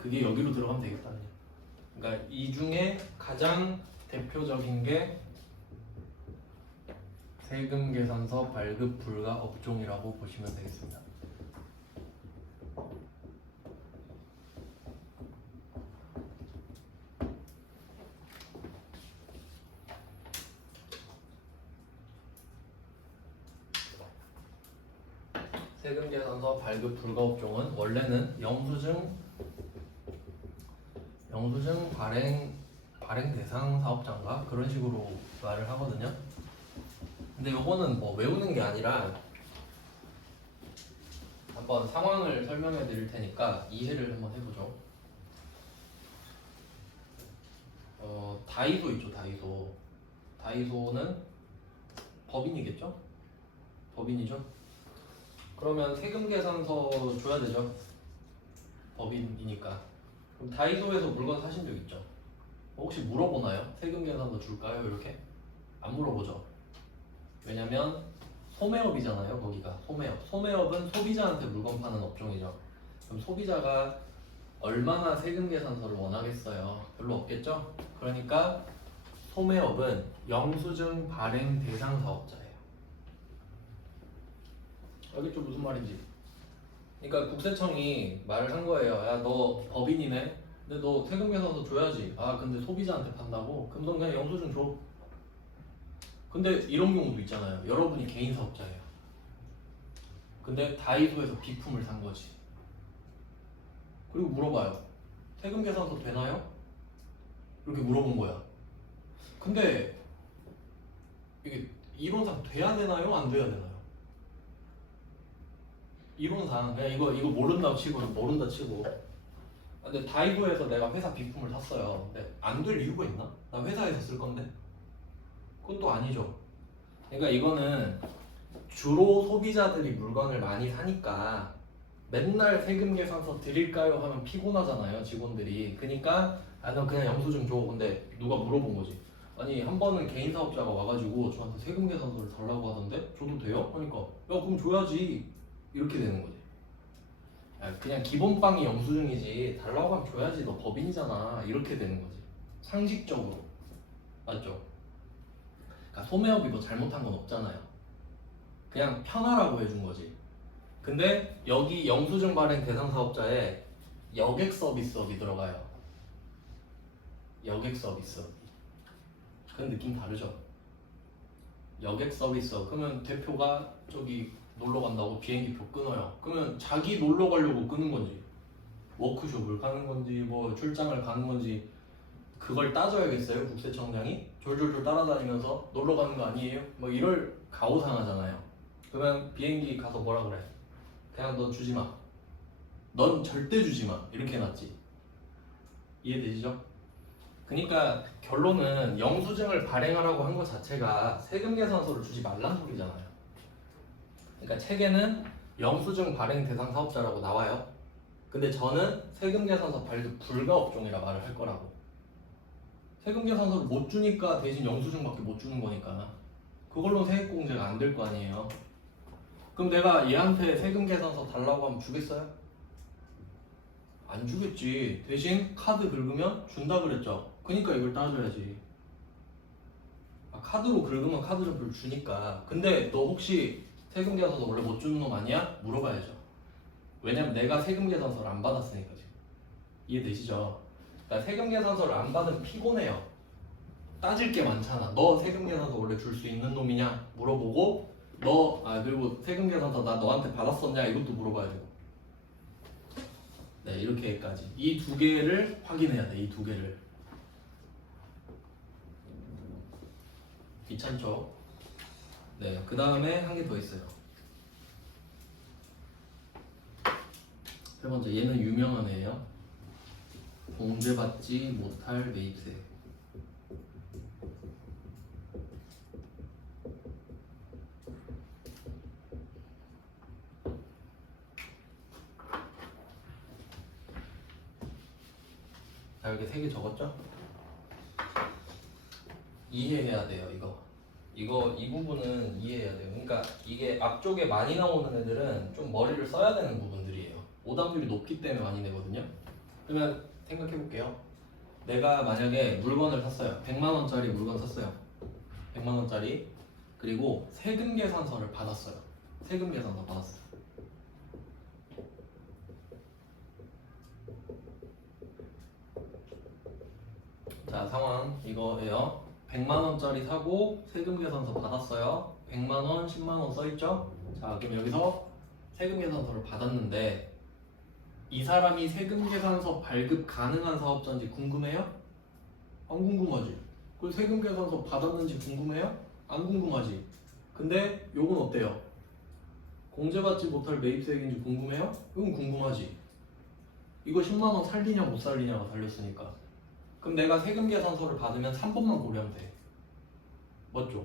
그게 여기로 들어가면 되겠다. 그러니까 이 중에 가장 대표적인 게 세금 계산서 발급 불가 업종이라고 보시면 되겠습니다. 세금 계산서 발급 불가 업종은 원래는 영수증 발행 대상 사업자인가 그런 식으로 말을 하거든요. 근데 요거는 뭐 외우는 게 아니라 한번 상황을 설명해 드릴 테니까 이해를 한번 해보죠. 다이소 있죠, 다이소. 다이소는 법인이겠죠? 법인이죠? 그러면 세금 계산서 줘야 되죠? 법인이니까. 그럼 다이소에서 물건 사신 적 있죠? 혹시 물어보나요? 세금 계산서 줄까요? 이렇게? 안 물어보죠. 왜냐면 소매업이잖아요, 거기가. 소매업. 소매업은 소비자한테 물건 파는 업종이죠. 그럼 소비자가 얼마나 세금 계산서를 원하겠어요? 별로 없겠죠? 그러니까 소매업은 영수증 발행 대상 사업자예요. 알겠죠? 무슨 말인지. 그러니까 국세청이 말을 한 거예요. 야, 너 법인이네? 근데 너 세금 계산서 줘야지. 근데 소비자한테 판다고? 그럼 넌 그냥 영수증 줘. 근데 이런 경우도 있잖아요. 여러분이 개인 사업자예요. 근데 다이소에서 비품을 산 거지. 그리고 물어봐요. 세금 계산서 되나요? 이렇게 물어본 거야. 근데 이게 이론상 돼야 되나요? 안 돼야 되나요? 이론상 그냥 이거 모른다 치고. 근데 다이소에서 내가 회사 비품을 샀어요. 근데 안 될 이유가 있나? 나 회사에서 쓸 건데. 그건 또 아니죠. 그러니까 이거는 주로 소비자들이 물건을 많이 사니까 맨날 세금 계산서 드릴까요? 하면 피곤하잖아요, 직원들이. 그러니까 너 그냥 영수증 줘. 근데 누가 물어본 거지. 아니 한 번은 개인 사업자가 와가지고 저한테 세금 계산서를 달라고 하던데 줘도 돼요? 그러니까 야 그럼 줘야지. 이렇게 되는 거지. 그냥 기본빵이 영수증이지 달라고 하면 줘야지. 너 법인이잖아. 이렇게 되는 거지. 상식적으로. 맞죠? 그러니까 소매업이 뭐 잘못한 건 없잖아요. 그냥 편하라고 해준 거지. 근데 여기 영수증 발행 대상 사업자에 여객 서비스업이 들어가요. 여객 서비스업이. 그 느낌 다르죠? 여객 서비스업. 그러면 대표가 저기 놀러 간다고 비행기표 끊어요. 그러면 자기 놀러 가려고 끊은 건지, 워크숍을 가는 건지, 뭐 출장을 가는 건지, 그걸 따져야겠어요, 국세청장이? 졸졸졸 따라다니면서 놀러 가는 거 아니에요? 뭐 이럴 가오상하잖아요. 그러면 비행기 가서 뭐라 그래? 그냥 너 주지 마. 넌 절대 주지 마. 이렇게 해놨지. 이해되시죠? 그러니까 결론은 영수증을 발행하라고 한 것 자체가 세금 계산서를 주지 말란 소리잖아요. 그러니까 책에는 영수증 발행 대상 사업자라고 나와요. 근데 저는 세금 계산서 발급 불가 업종이라 말을 할 거라고. 세금 계산서를 못 주니까 대신 영수증밖에 못 주는 거니까 그걸로 세액 공제가 안 될 거 아니에요. 그럼 내가 얘한테 세금 계산서 달라고 하면 주겠어요? 안 주겠지. 대신 카드 긁으면 준다 그랬죠. 그러니까 이걸 따져야지. 카드로 긁으면 카드 점수를 주니까. 근데 너 혹시 세금 계산서 원래 못 주는 놈 아니야? 물어봐야죠. 왜냐면 내가 세금 계산서를 안 받았으니까 지금. 이해되시죠? 그러니까 세금 계산서를 안 받으면 피곤해요. 따질 게 많잖아. 너 세금 계산서 원래 줄 수 있는 놈이냐 물어보고 그리고 세금 계산서 나 너한테 받았었냐 이것도 물어봐야 되고. 네, 이렇게까지 이 두 개를 확인해야 돼. 이 두 개를. 귀찮죠? 네, 그 다음에 한 개 더 있어요. 세 번째, 얘는 유명한 애예요. 공제받지 못할 매입세. 자, 이렇게 세 개 적었죠? 이해해야 돼요. 이 부분은 이해해야 돼요. 그러니까 이게 앞쪽에 많이 나오는 애들은 좀 머리를 써야 되는 부분들이에요. 오답률이 높기 때문에 많이 내거든요. 그러면 생각해 볼게요. 내가 만약에 물건을 샀어요. 100만 원짜리 물건 샀어요. 100만 원짜리. 그리고 세금 계산서를 받았어요. 세금 계산서 받았어요. 자, 상황 이거예요. 100만 원짜리 사고 세금 계산서 받았어요. 100만 원, 10만 원 써있죠? 자, 그럼 여기서 세금 계산서를 받았는데 이 사람이 세금 계산서 발급 가능한 사업자인지 궁금해요? 안 궁금하지. 그리고 세금 계산서 받았는지 궁금해요? 안 궁금하지. 근데 요건 어때요? 공제받지 못할 매입세액인지 궁금해요? 이건 궁금하지. 이거 10만 원 살리냐 못 살리냐가 달렸으니까. 그럼 내가 세금 계산서를 받으면 3번만 고르면 돼. 맞죠?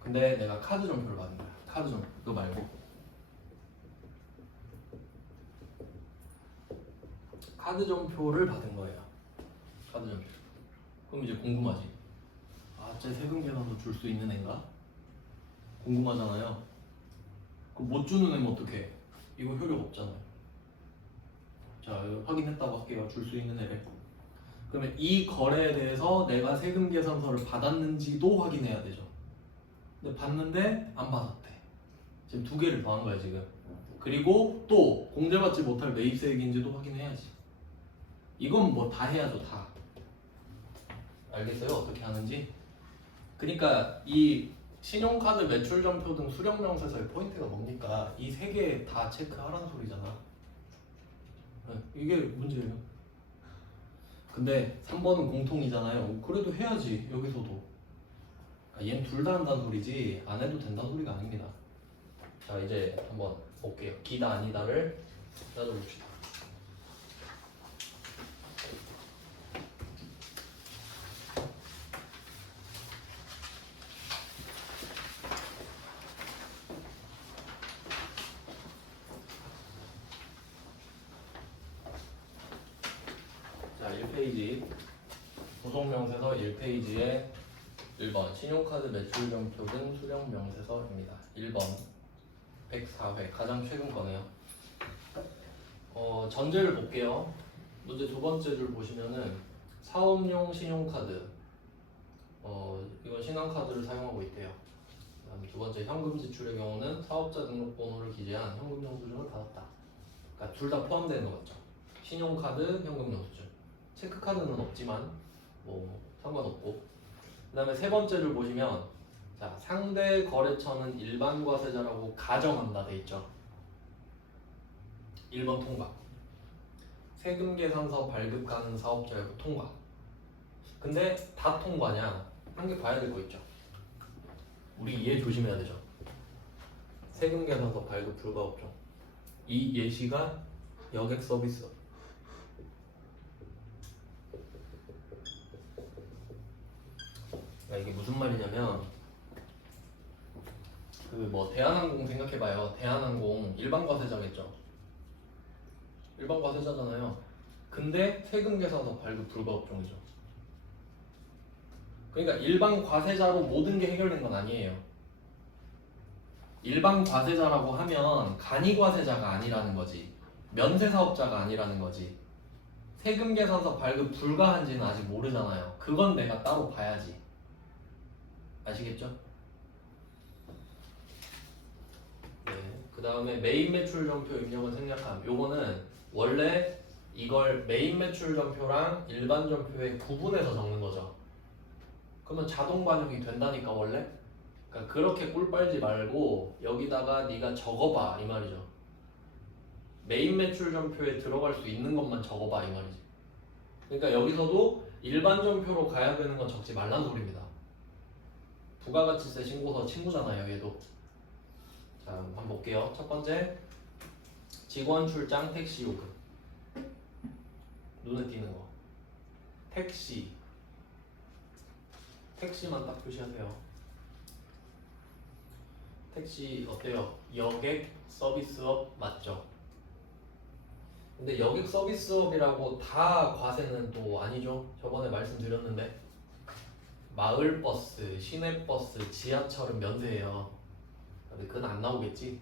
근데 내가 카드 점표를 받은 거야. 카드 점표. 그거 말고. 카드 점표를 받은 거예요. 카드 점표. 그럼 이제 궁금하지. 아, 쟤 세금 계산서 줄 수 있는 애인가? 궁금하잖아요. 그럼 못 주는 애면 어떡해? 이거 효력 없잖아요. 자, 이거 확인했다고 할게요. 줄 수 있는 애래. 그러면 이 거래에 대해서 내가 세금 계산서를 받았는지도 확인해야 되죠. 근데 받는데 안 받았대. 지금 두 개를 더한 거야 지금. 그리고 또 공제받지 못할 매입세액인지도 확인해야지. 이건 뭐 다 해야죠 다. 알겠어요? 어떻게 하는지? 그러니까 이 신용카드 매출점표 등 수령명세서의 포인트가 뭡니까? 이 세 개 다 체크하라는 소리잖아. 이게 문제예요. 근데 3번은 공통이잖아요. 그래도 해야지 여기서도. 얘는 둘 다 한다는 소리지 안 해도 된다는 소리가 아닙니다. 자, 이제 한번 볼게요. 기다 아니다를 따져봅시다. 자, 1페이지 구속명세서 1페이지에 1번 신용카드 매출점표 등 수령명세서입니다. 1번 104회 가장 최근 거네요. 전제를 볼게요. 문제 두 번째 줄 보시면은 사업용 신용카드 이건 신한카드를 사용하고 있대요. 그다음 두 번째 현금 지출의 경우는 사업자 등록번호를 기재한 현금 영수증을 받았다. 그러니까 둘 다 포함되는 거 같죠. 신용카드, 현금 영수증. 체크카드는 없지만 뭐 상관없고. 그다음에 세 번째를 보시면 자, 상대 거래처는 일반 과세자라고 가정한다 돼 있죠. 1번 통과. 세금 계산서 발급 가능 사업자여부 통과. 근데 다 통과냐? 한 개 봐야 될 거 있죠. 우리 이해 조심해야 되죠. 세금 계산서 발급 불가 업종. 이 예시가 여객 서비스. 그러니까 이게 무슨 말이냐면 그 뭐 대한항공 생각해봐요. 대한항공 일반 과세자겠죠. 일반 과세자잖아요. 근데 세금 계산서 발급 불가 업종이죠. 그러니까 일반 과세자로 모든 게 해결된 건 아니에요. 일반 과세자라고 하면 간이 과세자가 아니라는 거지. 면세 사업자가 아니라는 거지. 세금 계산서 발급 불가한지는 아직 모르잖아요. 그건 내가 따로 봐야지. 아시겠죠? 네. 그 다음에 매입 매출 점표 입력은 생략함. 요거는 원래 이걸 메인 매출 전표랑 일반 전표에 구분해서 적는 거죠. 그러면 자동 반영이 된다니까 원래. 그러니까 그렇게 꿀 빨지 말고 여기다가 네가 적어봐 이 말이죠. 메인 매출 전표에 들어갈 수 있는 것만 적어봐 이 말이지. 그러니까 여기서도 일반 전표로 가야 되는 건 적지 말란 소리입니다. 부가가치세 신고서 친구잖아요 얘도. 자 한번 볼게요. 첫 번째 직원 출장 택시 요금. 눈에 띄는 거. 택시만 딱 표시하세요. 택시 어때요? 여객 서비스업 맞죠? 근데 여객 서비스업이라고 다 과세는 또 아니죠. 저번에 말씀드렸는데 마을버스, 시내버스, 지하철은 면세예요. 근데 그건 안 나오겠지.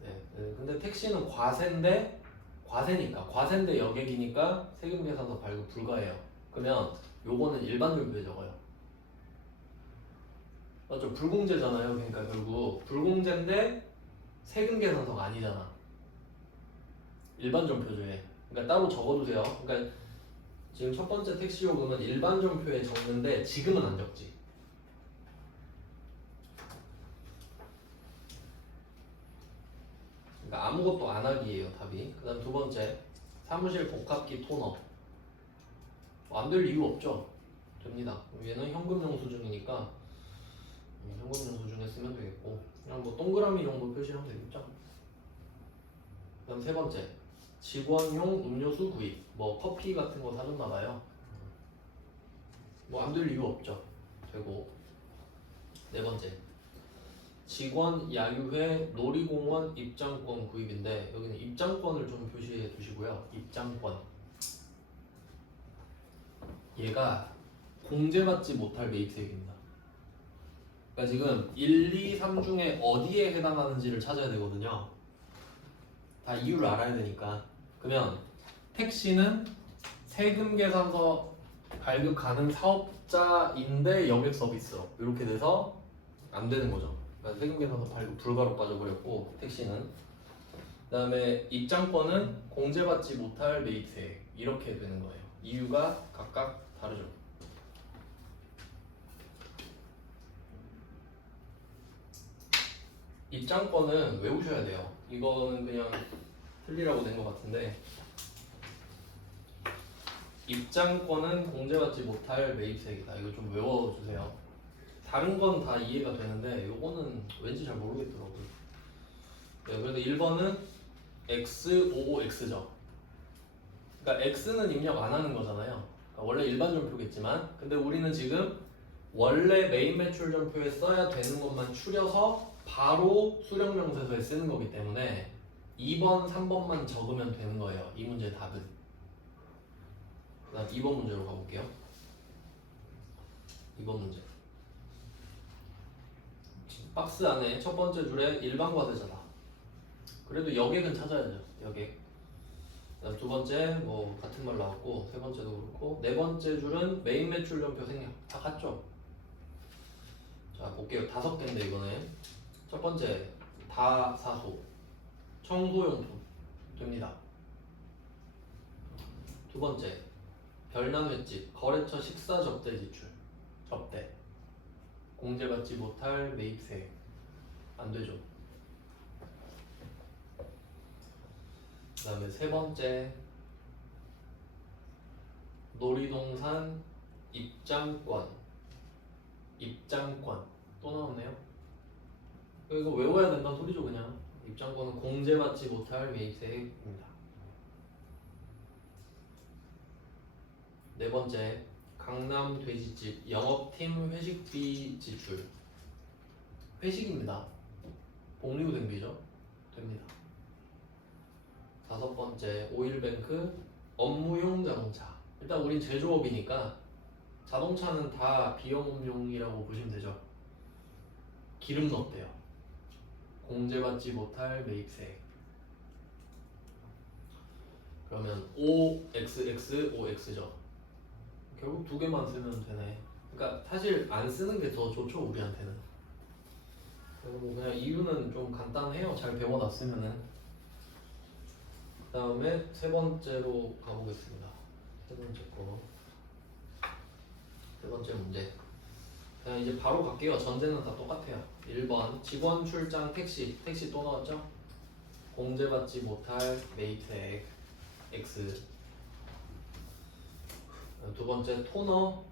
네, 근데 택시는 과세인데 여객이니까 세금 계산서 발급 불가해요. 그러면 요거는 일반 전표에 적어요. 맞죠? 불공제잖아요. 그러니까 결국 불공제인데 세금 계산서가 아니잖아. 일반 전표조에. 그러니까 따로 적어두세요. 그러니까 지금 첫 번째 택시 요금은 일반 전표에 적는데 지금은 안 적지. 그러니까 아무것도 안 하기예요 답이. 그다음 두 번째 사무실 복합기 토너. 안 될 이유 없죠. 됩니다. 얘는 현금용 수준이니까 현금용 수준에 쓰면 되겠고 그냥 뭐 동그라미 정도 표시하면 되겠죠. 그다음 세 번째 직원용 음료수 구입. 뭐 커피 같은 거 사줬나 봐요. 뭐 안 될 이유 없죠. 되고 네 번째 직원 야유회 놀이공원 입장권 구입인데 여기는 입장권을 좀 표시해 두시고요. 입장권 얘가 공제받지 못할 매입세액입니다. 그러니까 지금 1, 2, 3 중에 어디에 해당하는지를 찾아야 되거든요. 다 이유를 알아야 되니까. 그러면 택시는 세금 계산서 발급 가능 사업자인데 여객 서비스업 이렇게 돼서 안 되는 거죠. 그러니까 세금 계산서 발급 불가로 빠져버렸고 택시는. 그다음에 입장권은 공제받지 못할 매입세액 이렇게 되는 거예요. 이유가 각각 다르죠. 입장권은 외우셔야 돼요. 이거는 그냥 틀리라고 된 것 같은데 입장권은 공제받지 못할 매입세액이다. 이거 좀 외워주세요. 다른 건 다 이해가 되는데 이거는 왠지 잘 모르겠더라고요. 네, 그래서 1번은 X55X죠. 그러니까 X는 입력 안 하는 거잖아요. 그러니까 원래 일반 전표겠지만 근데 우리는 지금 원래 메인 매출 전표에 써야 되는 것만 추려서 바로 수령명세서에 쓰는 거기 때문에 2번, 3번만 적으면 되는 거예요. 이 문제의 답은. 그 다음 2번 문제로 가볼게요. 2번 문제. 박스 안에 첫 번째 줄에 일반 과세자다. 그래도 여객은 찾아야죠. 여객. 그다음 두 번째 뭐 같은 말 나왔고 세 번째도 그렇고 네 번째 줄은 메인 매출 전표 생략 다 같죠. 자 볼게요. 5개인데 이거는 첫 번째 다사소 청소용품 됩니다. 두 번째 별난 횟집 거래처 식사 접대 지출 접대 공제받지 못할 매입세액 안 되죠. 그 다음에 세 번째 놀이동산 입장권 또 나왔네요. 이거 외워야 된다는 소리죠. 그냥 입장권은 공제받지 못할 매입세액입니다. 네 번째 강남 돼지집 영업팀 회식비 지출 회식입니다. 복리후생비죠. 됩니다. 다섯 번째 오일뱅크 업무용 자동차. 일단 우린 제조업이니까 자동차는 다 비영업용이라고 보시면 되죠. 기름 넣었대요. 공제받지 못할 매입세액. 그러면 OXX, OX죠. 결국 두 개만 쓰면 되네. 그러니까 사실 안 쓰는 게 더 좋죠 우리한테는. 그리고 그냥 이유는 좀 간단해요. 잘 배워놨으면은. 다음에 세 번째로 가보겠습니다. 세 번째 거. 세 번째 문제. 그냥 이제 바로 갈게요. 전제는 다 똑같아요. 1번 직원 출장 택시 또 나왔죠? 공제받지 못할 메이트 X. 두 번째 토너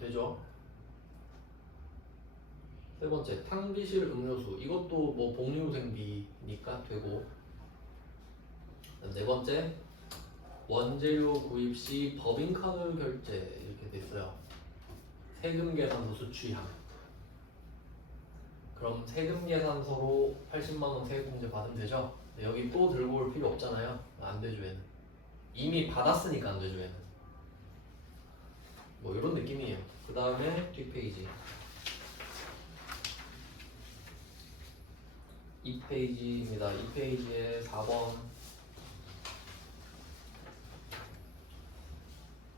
되죠? 세 번째 탕비실 음료수 이것도 뭐 복리후생비니까 되고. 네 번째 원재료 구입 시 법인카드 결제 이렇게 됐어요. 세금 계산서 수취함. 그럼 세금 계산서로 80만 원 세액공제 받으면 되죠? 여기 또 들고 올 필요 없잖아요. 안 되죠 얘는. 이미 받았으니까 안 되죠 얘는. 뭐 이런 느낌이에요. 그 다음에 뒷페이지 2페이지입니다. 2페이지에 4번.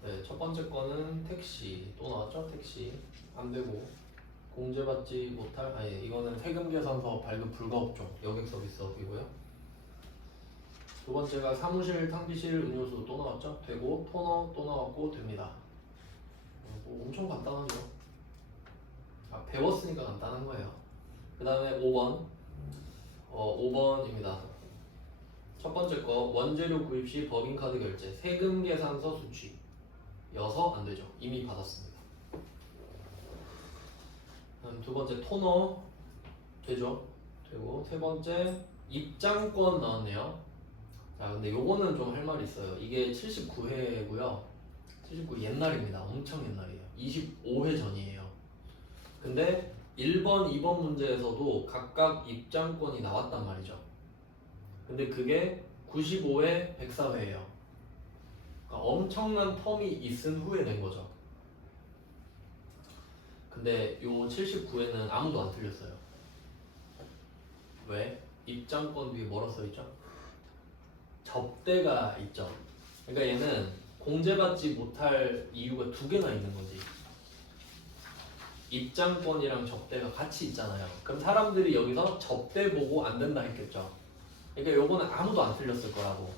네, 첫 번째 거는 택시 또 나왔죠? 택시 안 되고. 공제받지 못할 아니 이거는 세금 계산서 발급 불가 업종 여객 서비스업이고요. 두 번째가 사무실 탕비실 음료수 또 나왔죠? 되고. 토너 또 나왔고 됩니다. 뭐 엄청 간단하죠. 배웠으니까 간단한 거예요. 그 다음에 5번 5번입니다. 첫 번째 거 원재료 구입 시 법인카드 결제 세금 계산서 수취 여서 안 되죠. 이미 받았습니다. 두 번째 토너 되죠? 되고. 세 번째 입장권 나왔네요. 자 근데 요거는 좀 할 말이 있어요. 이게 79회고요 79 옛날입니다. 엄청 옛날이에요. 25회 전이에요. 근데 1번, 2번 문제에서도 각각 입장권이 나왔단 말이죠. 근데 그게 95회, 104회예요. 그러니까 엄청난 텀이 있은 후에 낸 거죠. 근데 요 79회는 아무도 안 틀렸어요. 왜? 입장권 뒤에 뭐라 써있죠? 접대가 있죠. 그러니까 얘는 공제받지 못할 이유가 두 개나 있는 거지. 입장권이랑 접대가 같이 있잖아요. 그럼 사람들이 여기서 접대 보고 안 된다 했겠죠. 그러니까 요거는 아무도 안 틀렸을 거라고.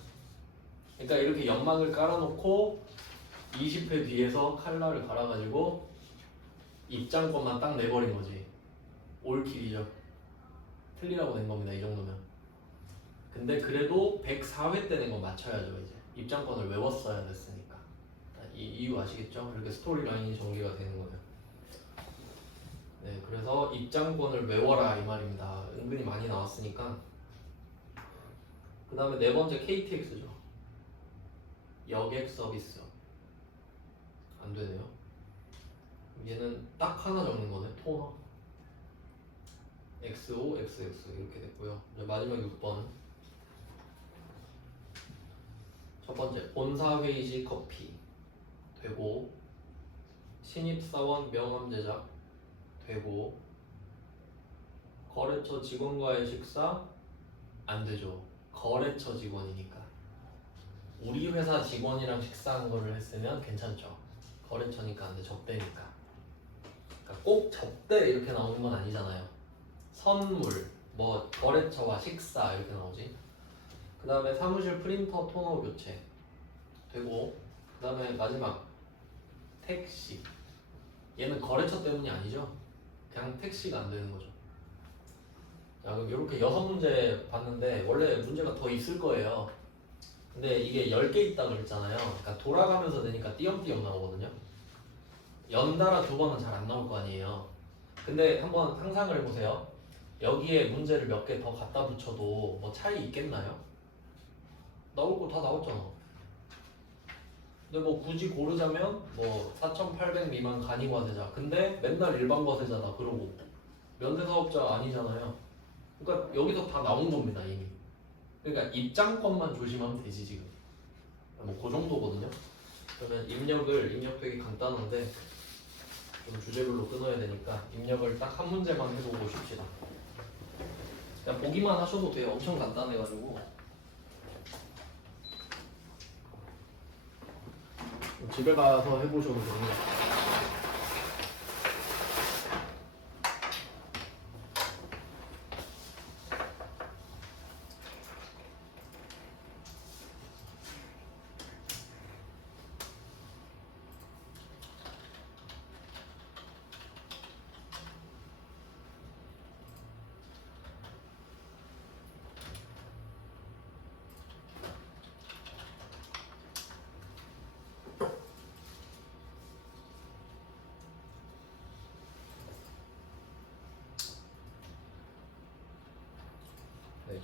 그러니까 이렇게 연막을 깔아놓고 20회 뒤에서 칼날을 갈아가지고 입장권만 딱 내버린 거지. 올킬이죠. 틀리라고 낸 겁니다. 이 정도면. 근데 그래도 104회 때 낸 거 맞춰야죠. 이제 입장권을 외웠어야 됐으니까. 이 이유 아시겠죠? 이렇게 스토리라인이 전개가 되는 거예요. 네, 그래서 입장권을 외워라 이 말입니다. 은근히 많이 나왔으니까. 그 다음에 네 번째 KTX죠. 여객 서비스. 안 되네요. 얘는 딱 하나 적는 거네. 토너. XO, XX 이렇게 됐고요. 마지막 6번. 첫 번째 본사회의시 커피 되고. 신입사원 명함 제작 되고. 거래처 직원과의 식사 안 되죠. 거래처 직원이니까. 우리 회사 직원이랑 식사한 거를 했으면 괜찮죠. 거래처니까 안 돼. 접대니까. 그러니까 꼭 접대 이렇게 나오는 건 아니잖아요. 선물, 뭐 거래처와 식사 이렇게 나오지. 그 다음에 사무실 프린터 토너 교체 되고. 그 다음에 마지막 택시. 얘는 거래처 때문이 아니죠. 그냥 택시가 안 되는 거죠. 자, 그럼 이렇게 6문제 봤는데 원래 문제가 더 있을 거예요. 근데 이게 10개 있다고 그랬잖아요. 그러니까 돌아가면서 되니까 띄엄띄엄 나오거든요. 연달아 두 번은 잘 안 나올 거 아니에요. 근데 한번 상상을 해보세요. 여기에 문제를 몇 개 더 갖다 붙여도 뭐 차이 있겠나요? 나올 거 다 나왔잖아. 근데 뭐 굳이 고르자면 뭐 4,800 미만 간이과세자. 근데 맨날 일반과세자다 그러고 면세사업자 아니잖아요. 그러니까 여기서 다 나온 겁니다 이미. 그러니까 입장권만 조심하면 되지 지금. 뭐 그 정도거든요. 그러면 입력 되게 간단한데 좀 주제별로 끊어야 되니까 입력을 딱 한 문제만 해보고 싶시다. 그냥 보기만 하셔도 돼요. 엄청 간단해가지고. 집에 가서 해보셔도 됩니다.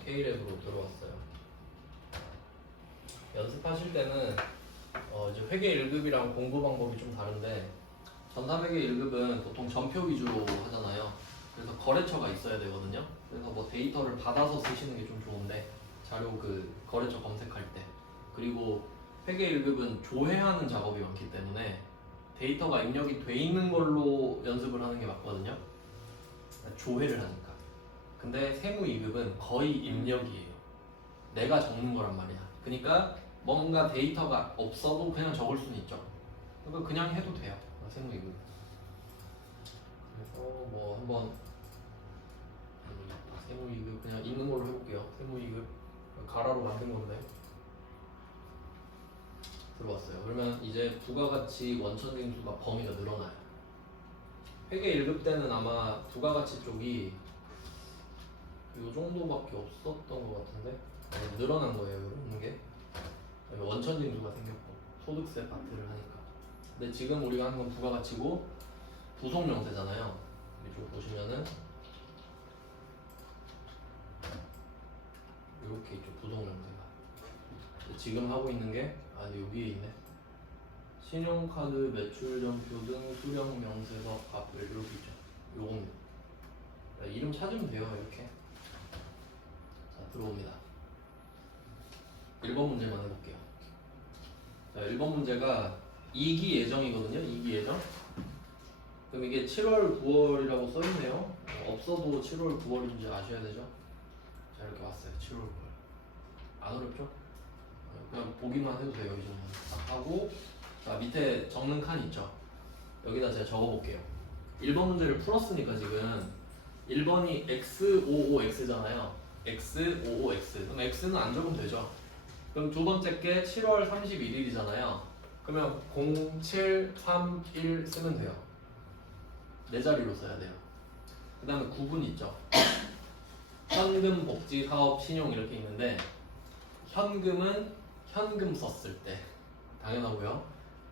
K랩으로 들어왔어요. 연습하실 때는 이제 회계 1급이랑 공부 방법이 좀 다른데 전산회계 1급은 보통 전표 위주로 하잖아요. 그래서 거래처가 있어야 되거든요. 그래서 뭐 데이터를 받아서 쓰시는 게 좀 좋은데 자료 그 거래처 검색할 때 그리고 회계 1급은 조회하는 작업이 많기 때문에 데이터가 입력이 돼 있는 걸로 연습을 하는 게 맞거든요. 조회를 하니까. 근데 세무 2급은 거의 입력이에요. 내가 적는 거란 말이야. 그러니까 뭔가 데이터가 없어도 그냥 적을 수는 있죠. 그러니까 그냥 해도 돼요. 세무 2급. 그래서 뭐 한번 세무 2급 그냥 있는 걸로 해볼게요. 세무 2급 가라로 만든 건데 들어왔어요. 그러면 이제 부가가치 원천징수가 범위가 늘어나요. 회계 1급 때는 아마 부가가치 쪽이 이 정도밖에 없었던 것 같은데 늘어난 거예요. 이런 게 원천징수가 생겼고 소득세 파트를 하니까. 근데 지금 우리가 하는 건 부가가치고 부속명세잖아요. 이쪽 보시면은 이렇게 있죠. 부속명세가. 지금 하고 있는 게 여기에 있네. 신용카드 매출전표 등 수령 명세서 값을 이렇게 있죠. 요겁니다. 이름 찾으면 돼요. 이렇게. 자, 들어옵니다. 1번 문제만 해볼게요. 자, 1번 문제가 2기 예정이거든요. 2기 예정. 그럼 이게 7월, 9월이라고 써있네요. 없어도 7월, 9월인지 아셔야 되죠. 자, 이렇게 왔어요. 7월, 9월. 안 어렵죠? 그냥 보기만 해도 돼요. 이 정도는. 딱 하고, 자, 밑에 적는 칸 있죠. 여기다 제가 적어볼게요. 1번 문제를 풀었으니까 지금 1번이 X55X잖아요. X55X. 그럼 X는 안 적으면 되죠. 그럼 두 번째 게 7월 31일이잖아요. 그러면 0731 쓰면 돼요. 네 자리로 써야 돼요. 그 다음에 9분 있죠. 현금, 복지, 사업, 신용 이렇게 있는데 현금은 현금 썼을 때 당연하고요.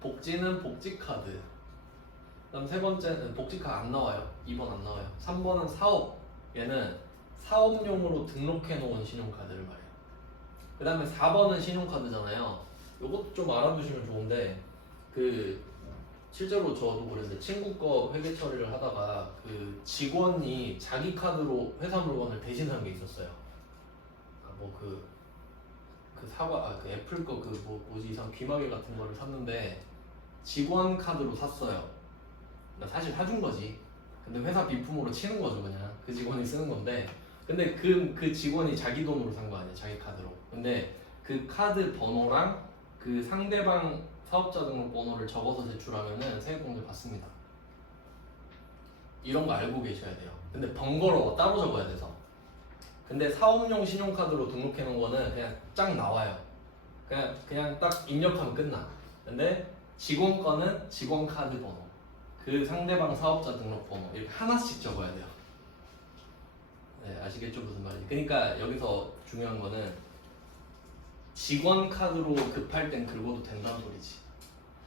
복지는 복지카드. 그 다음 세 번째는 복지카드 안 나와요. 2번 안 나와요. 3번은 사업. 얘는 사업용으로 등록해 놓은 신용카드를 말해요. 그 다음에 4번은 신용카드잖아요. 요것도 좀 알아두시면 좋은데 그 실제로 저도 그랬는데 친구 거 회계 처리를 하다가 그 직원이 자기 카드로 회사 물건을 대신한 게 있었어요. 뭐 그 사과 그 애플 거 그 뭐지 이상 귀마개 같은 거를 샀는데 직원 카드로 샀어요. 그러니까 사실 사준 거지. 근데 회사 비품으로 치는 거죠 그냥. 그 직원이 쓰는 건데. 근데 그 직원이 자기 돈으로 산 거 아니야 자기 카드로. 근데 그 카드 번호랑 그 상대방 사업자 등록번호를 적어서 제출하면은 세액공제 받습니다. 이런 거 알고 계셔야 돼요. 근데 번거로워 따로 적어야 돼서. 근데 사업용 신용카드로 등록해 놓은 거는 그냥 쫙 나와요. 그냥 딱 입력하면 끝나. 근데 직원 거는 직원 카드 번호, 그 상대방 사업자 등록번호 이렇게 하나씩 적어야 돼요. 네, 아시겠죠 무슨 말인지. 그러니까 여기서 중요한 거는 직원 카드로 급할 땐 긁어도 된다는 소리지.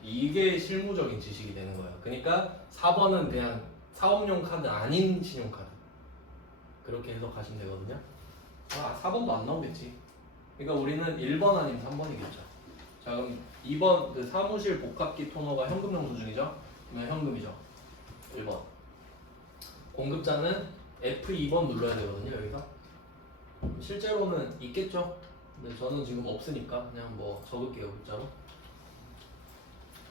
이게 실무적인 지식이 되는 거예요. 그러니까 4번은 그냥 사업용 카드 아닌 신용카드 그렇게 해석하시면 되거든요. 4번도 안 나오겠지. 그러니까 우리는 1번 아니면 3번이겠죠. 자 그럼 2번 그 사무실 복합기 토너가 현금 영수증이죠? 그러면 현금이죠. 1번. 공급자는 F2번 눌러야 되거든요. 여기서. 실제로는 있겠죠? 근데 저는 지금 없으니까 그냥 뭐 적을게요. 글자로.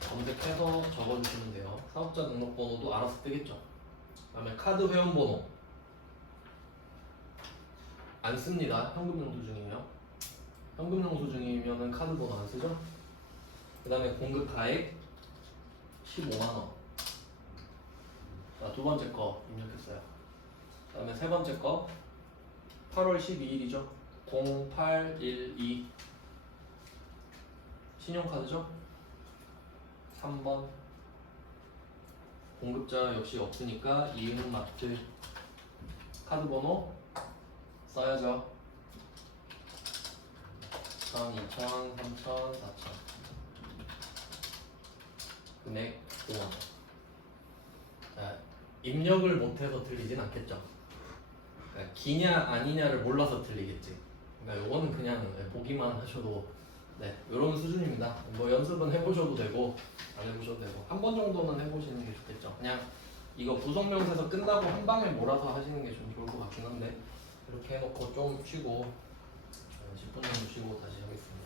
검색해서 적어주시면 돼요. 사업자 등록번호도 알아서 뜨겠죠. 그 다음에 카드 회원번호 안 씁니다. 현금 영수증이에요. 현금 영수증이면은 카드 번호 안 쓰죠. 그 다음에 공급 가액 15만원. 자, 두 번째 거 입력했어요. 그 다음에 세 번째 거 8월 12일이죠. 0812 신용카드죠. 3번 공급자 역시 없으니까 이응마트 카드 번호 써야죠. 1,000, 2,000, 3,000, 4,000 금액 5원. 자, 입력을 못해서 틀리진 않겠죠. 그러니까 기냐 아니냐를 몰라서 틀리겠지. 그러니까 요거는 그냥 보기만 하셔도 네 이런 수준입니다. 뭐 연습은 해보셔도 되고 안 해보셔도 되고 한 번 정도는 해보시는 게 좋겠죠. 그냥 이거 부속명사에서 끝나고 한 방에 몰아서 하시는 게 좀 좋을 것 같긴 한데 이렇게 해놓고 좀 쉬고 10분 정도 쉬고 다시 하겠습니다.